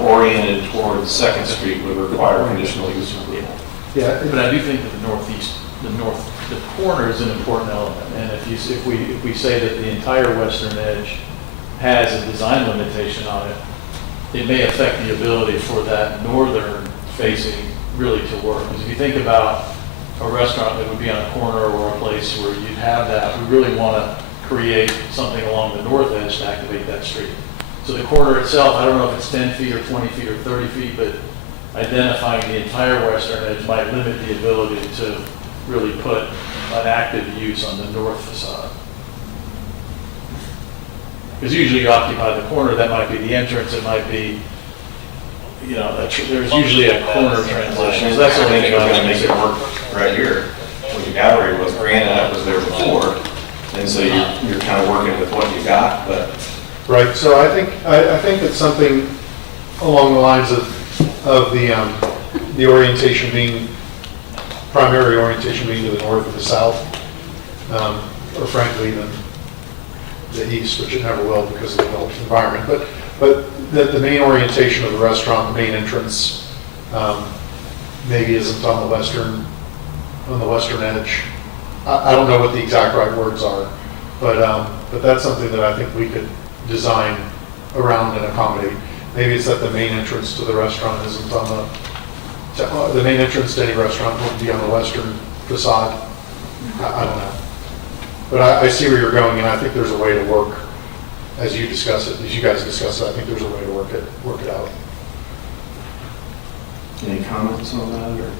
oriented towards 2nd Street would require conditional use approval. Yeah, but I do think that the corner is an important element. And if we say that the entire western edge has a design limitation on it, it may affect the ability for that northern facing really to work. Because if you think about a restaurant that would be on a corner or a place where you'd have that, we really want to create something along the north edge to activate that street. So the corner itself, I don't know if it's 10 feet or 20 feet or 30 feet, but identifying the entire western edge might limit the ability to really put an active use on the north facade. Because usually you occupy the corner, that might be the entrance, it might be, there's usually a corner transition. So that's the only thing I'm going to make it work right here. When the gallery was, granted that was there before, and so you're kind of working with what you got, but. Right, so I think that something along the lines of the orientation being, primary orientation being to the north or the south, or frankly even the east, which it never will because of the built environment, but that the main orientation of the restaurant, the main entrance, maybe isn't on the western edge. I don't know what the exact right words are, but that's something that I think we could design around and accommodate. maybe it's that the main entrance to the restaurant isn't on the main entrance to any restaurant would be on the western facade. I don't know. But I see where you're going, and I think there's a way to work, as you discuss it, as you guys discuss it, I think there's a way to work it out. Any comments on that, or?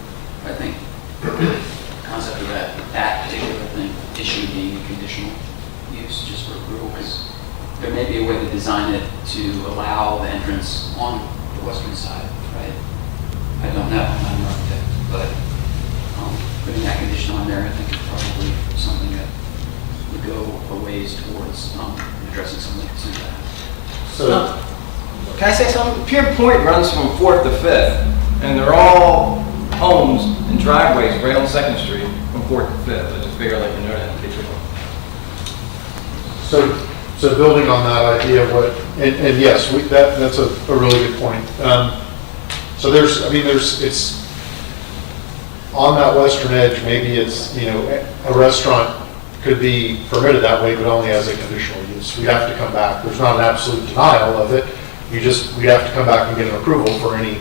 I think the concept of that particular thing, issue being a conditional use just for approval, because there may be a way to design it to allow the entrance on the western side, right? I don't know, I'm not an architect, but putting that condition on there, I think is probably something that would go a ways towards addressing some of the concerns I have. So, Can I say something? Pier Point runs from 4th to 5th, and they're all homes and driveways right on 2nd Street from 4th to 5th. I just figure like you know that in case you're going. so building on that idea of what, and yes, that's a really good point. So it's on that western edge, maybe it's, a restaurant could be permitted that way, but only as a conditional use. We'd have to come back. There's not an absolute denial of it. We'd have to come back and get an approval for any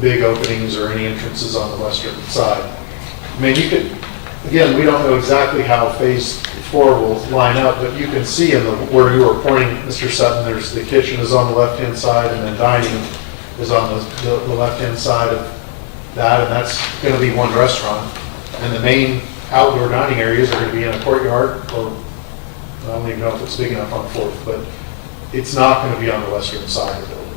big openings or any entrances on the western side. I mean, you could, again, we don't know exactly how phase 4 will line up, but you can see where you were pointing, Mr. Sutton, there's the kitchen is on the left-hand side, and then dining is on the left-hand side of that, and that's going to be one restaurant. And the main outdoor dining areas are going to be in a courtyard, or I don't even know if it's big enough on 4th, but it's not going to be on the western side of the building.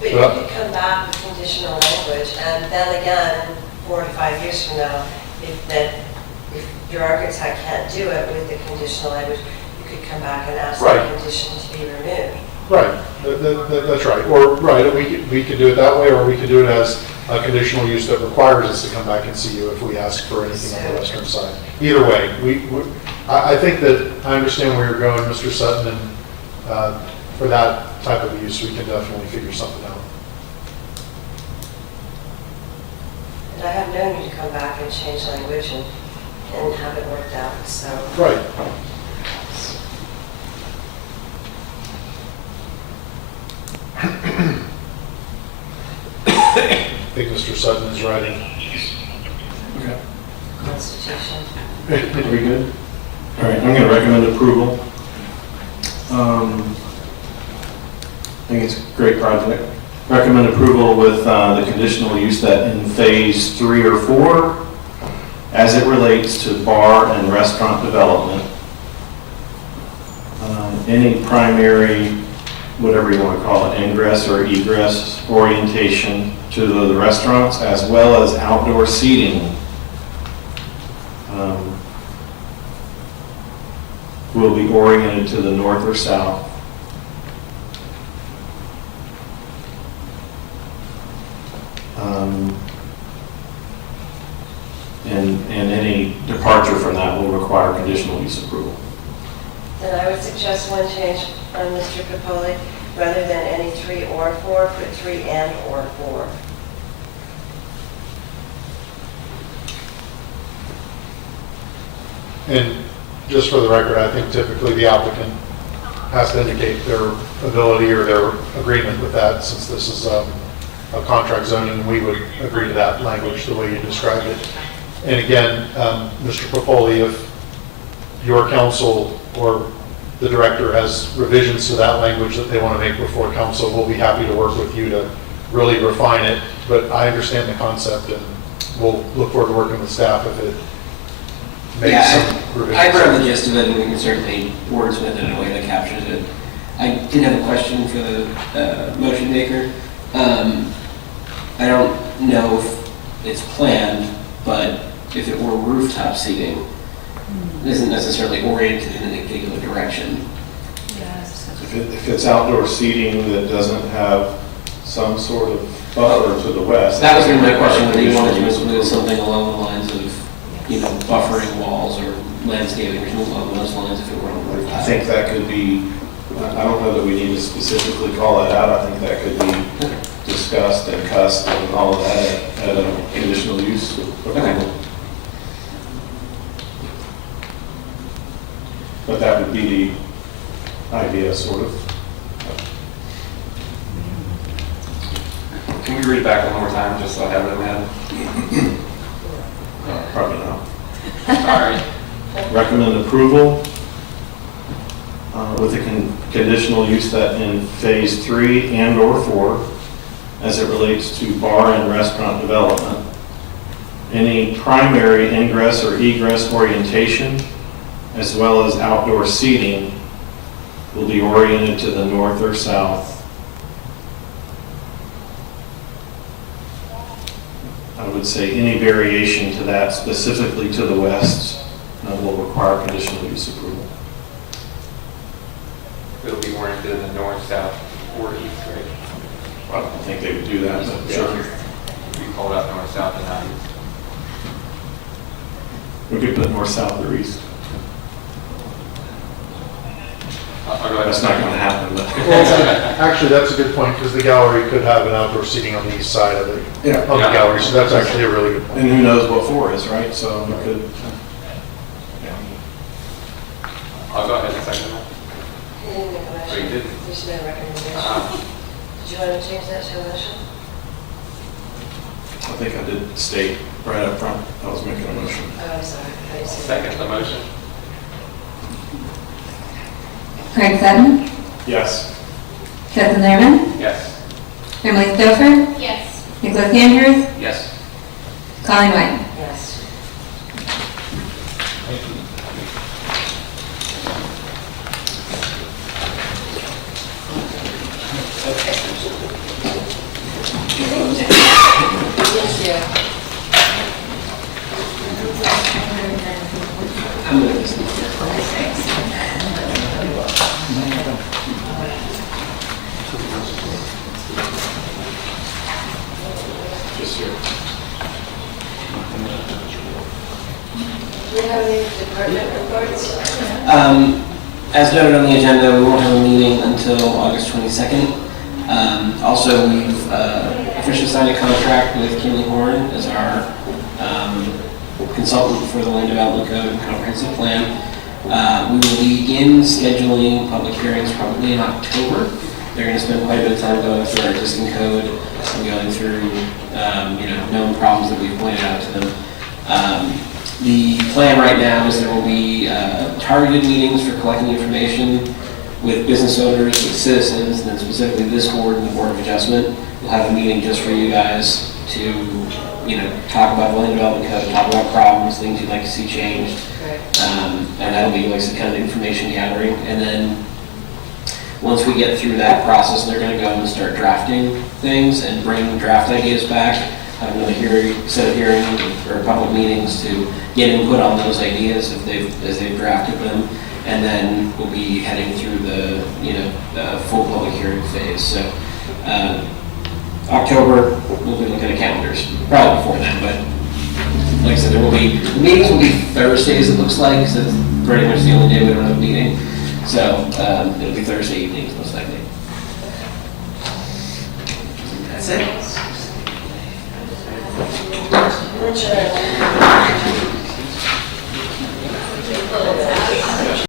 But you could come back with conditional language, and then again, 4 to 5 years from now, if your architect can't do it with the conditional language, you could come back and ask Right. the condition to be removed. Right, that's right. Or, right, we could do it that way, or we could do it as a conditional use that requires us to come back and see you if we ask for anything on the western side. Either way, I think that, I understand where you're going, Mr. Sutton, and for that type of use, we can definitely figure something out. And I have known you to come back and change language and have it worked out, so. Right. I think Mr. Sutton is writing. Okay. Constitution. Are we good? All right, I'm going to recommend approval. I think it's a great project. Recommend approval with the conditional use that in phase 3 or 4, as it relates to bar and restaurant development, any primary, whatever you want to call it, ingress or egress orientation to the restaurants, as well as outdoor seating, will be oriented to the north or south. And any departure from that will require conditional use approval. Then I would suggest one change on Mr. Capoli, rather than any 3 or 4, put 3 and or 4. And just for the record, I think typically the applicant has to indicate their ability or their agreement with that, since this is a contract zoning, we would agree to that language the way you described it. And again, Mr. Popoli, if your council or the director has revisions to that language that they want to make before council, we'll be happy to work with you to really refine it. But I understand the concept, and we'll look forward to working with staff if it makes some revisions. I grabbed the gist of it, and we can certainly wordsmith it in a way that captures it. I did have a question for the motion maker. I don't know if it's planned, but if it were rooftop seating, it isn't necessarily oriented in any particular direction. If it's outdoor seating that doesn't have some sort of buffer to the west. That was going to be my question, whether you wanted to include something along the lines of, buffering walls or landscaping or something along those lines if it were on the rooftop. I think that could be, I don't know that we need to specifically call that out. I think that could be discussed and cussed and all of that at a conditional use approval. But that would be the idea, sort of. Can we read it back one more time, just so I have it in my head? Probably not. Sorry. Recommend approval with a conditional use that in phase 3 and/or 4, as it relates to bar and restaurant development, any primary ingress or egress orientation, as well as outdoor seating, will be oriented to the north or south. I would say any variation to that, specifically to the west, will require conditional use approval. It'll be oriented in the north, south, or east, right? I don't think they would do that, but sure. We called out north, south, and not east. We could put north, south, or east. I'll go ahead. That's not going to happen, but. Well, actually, that's a good point, because the gallery could have an outdoor seating on the east side of the, Yeah. of the gallery, so that's actually a really good point. And who knows what 4 is, right? So we could. I'll go ahead and second that. He didn't make a motion. Oh, you didn't? There's no recommendation. Uh-huh. Did you want to change that to a motion? I think I did state right up front, I was making a motion. Oh, I'm sorry. I see. Second the motion. Craig Sutton, Yes. Justin Lerman, Yes. Emily Stouffer, Yes. Nicholas Andrews, Yes. Colleen White. Yes. Yes, yeah. Just here. Do we have any department reports? As noted on the agenda, we won't have a meeting until August 22nd. Also, we've officially signed a contract with Kimley Horn as our consultant for the Land Development Code and Comprehensive Plan. We will begin scheduling public hearings probably in October. They're going to spend quite a bit of time going through our existing code and going through known problems that we've pointed out to them. The plan right now is there will be targeted meetings for collecting information with business owners, with citizens, and then specifically this board and the Board of Adjustment. We'll have a meeting just for you guys to, talk about the land development code, talk about problems, things you'd like to see changed. And that'll be like some kind of information gathering. And then once we get through that process, they're going to go and start drafting things and bring draft ideas back. Have another set of hearings or public meetings to get input on those ideas as they've drafted them. And then we'll be heading through the full public hearing phase. So October, we'll be looking at calendars, probably before then, but like I said, the meetings will be Thursdays, it looks like, because it's pretty much the only day we don't have a meeting. So it'll be Thursday evenings, most likely. That's it. Insurance.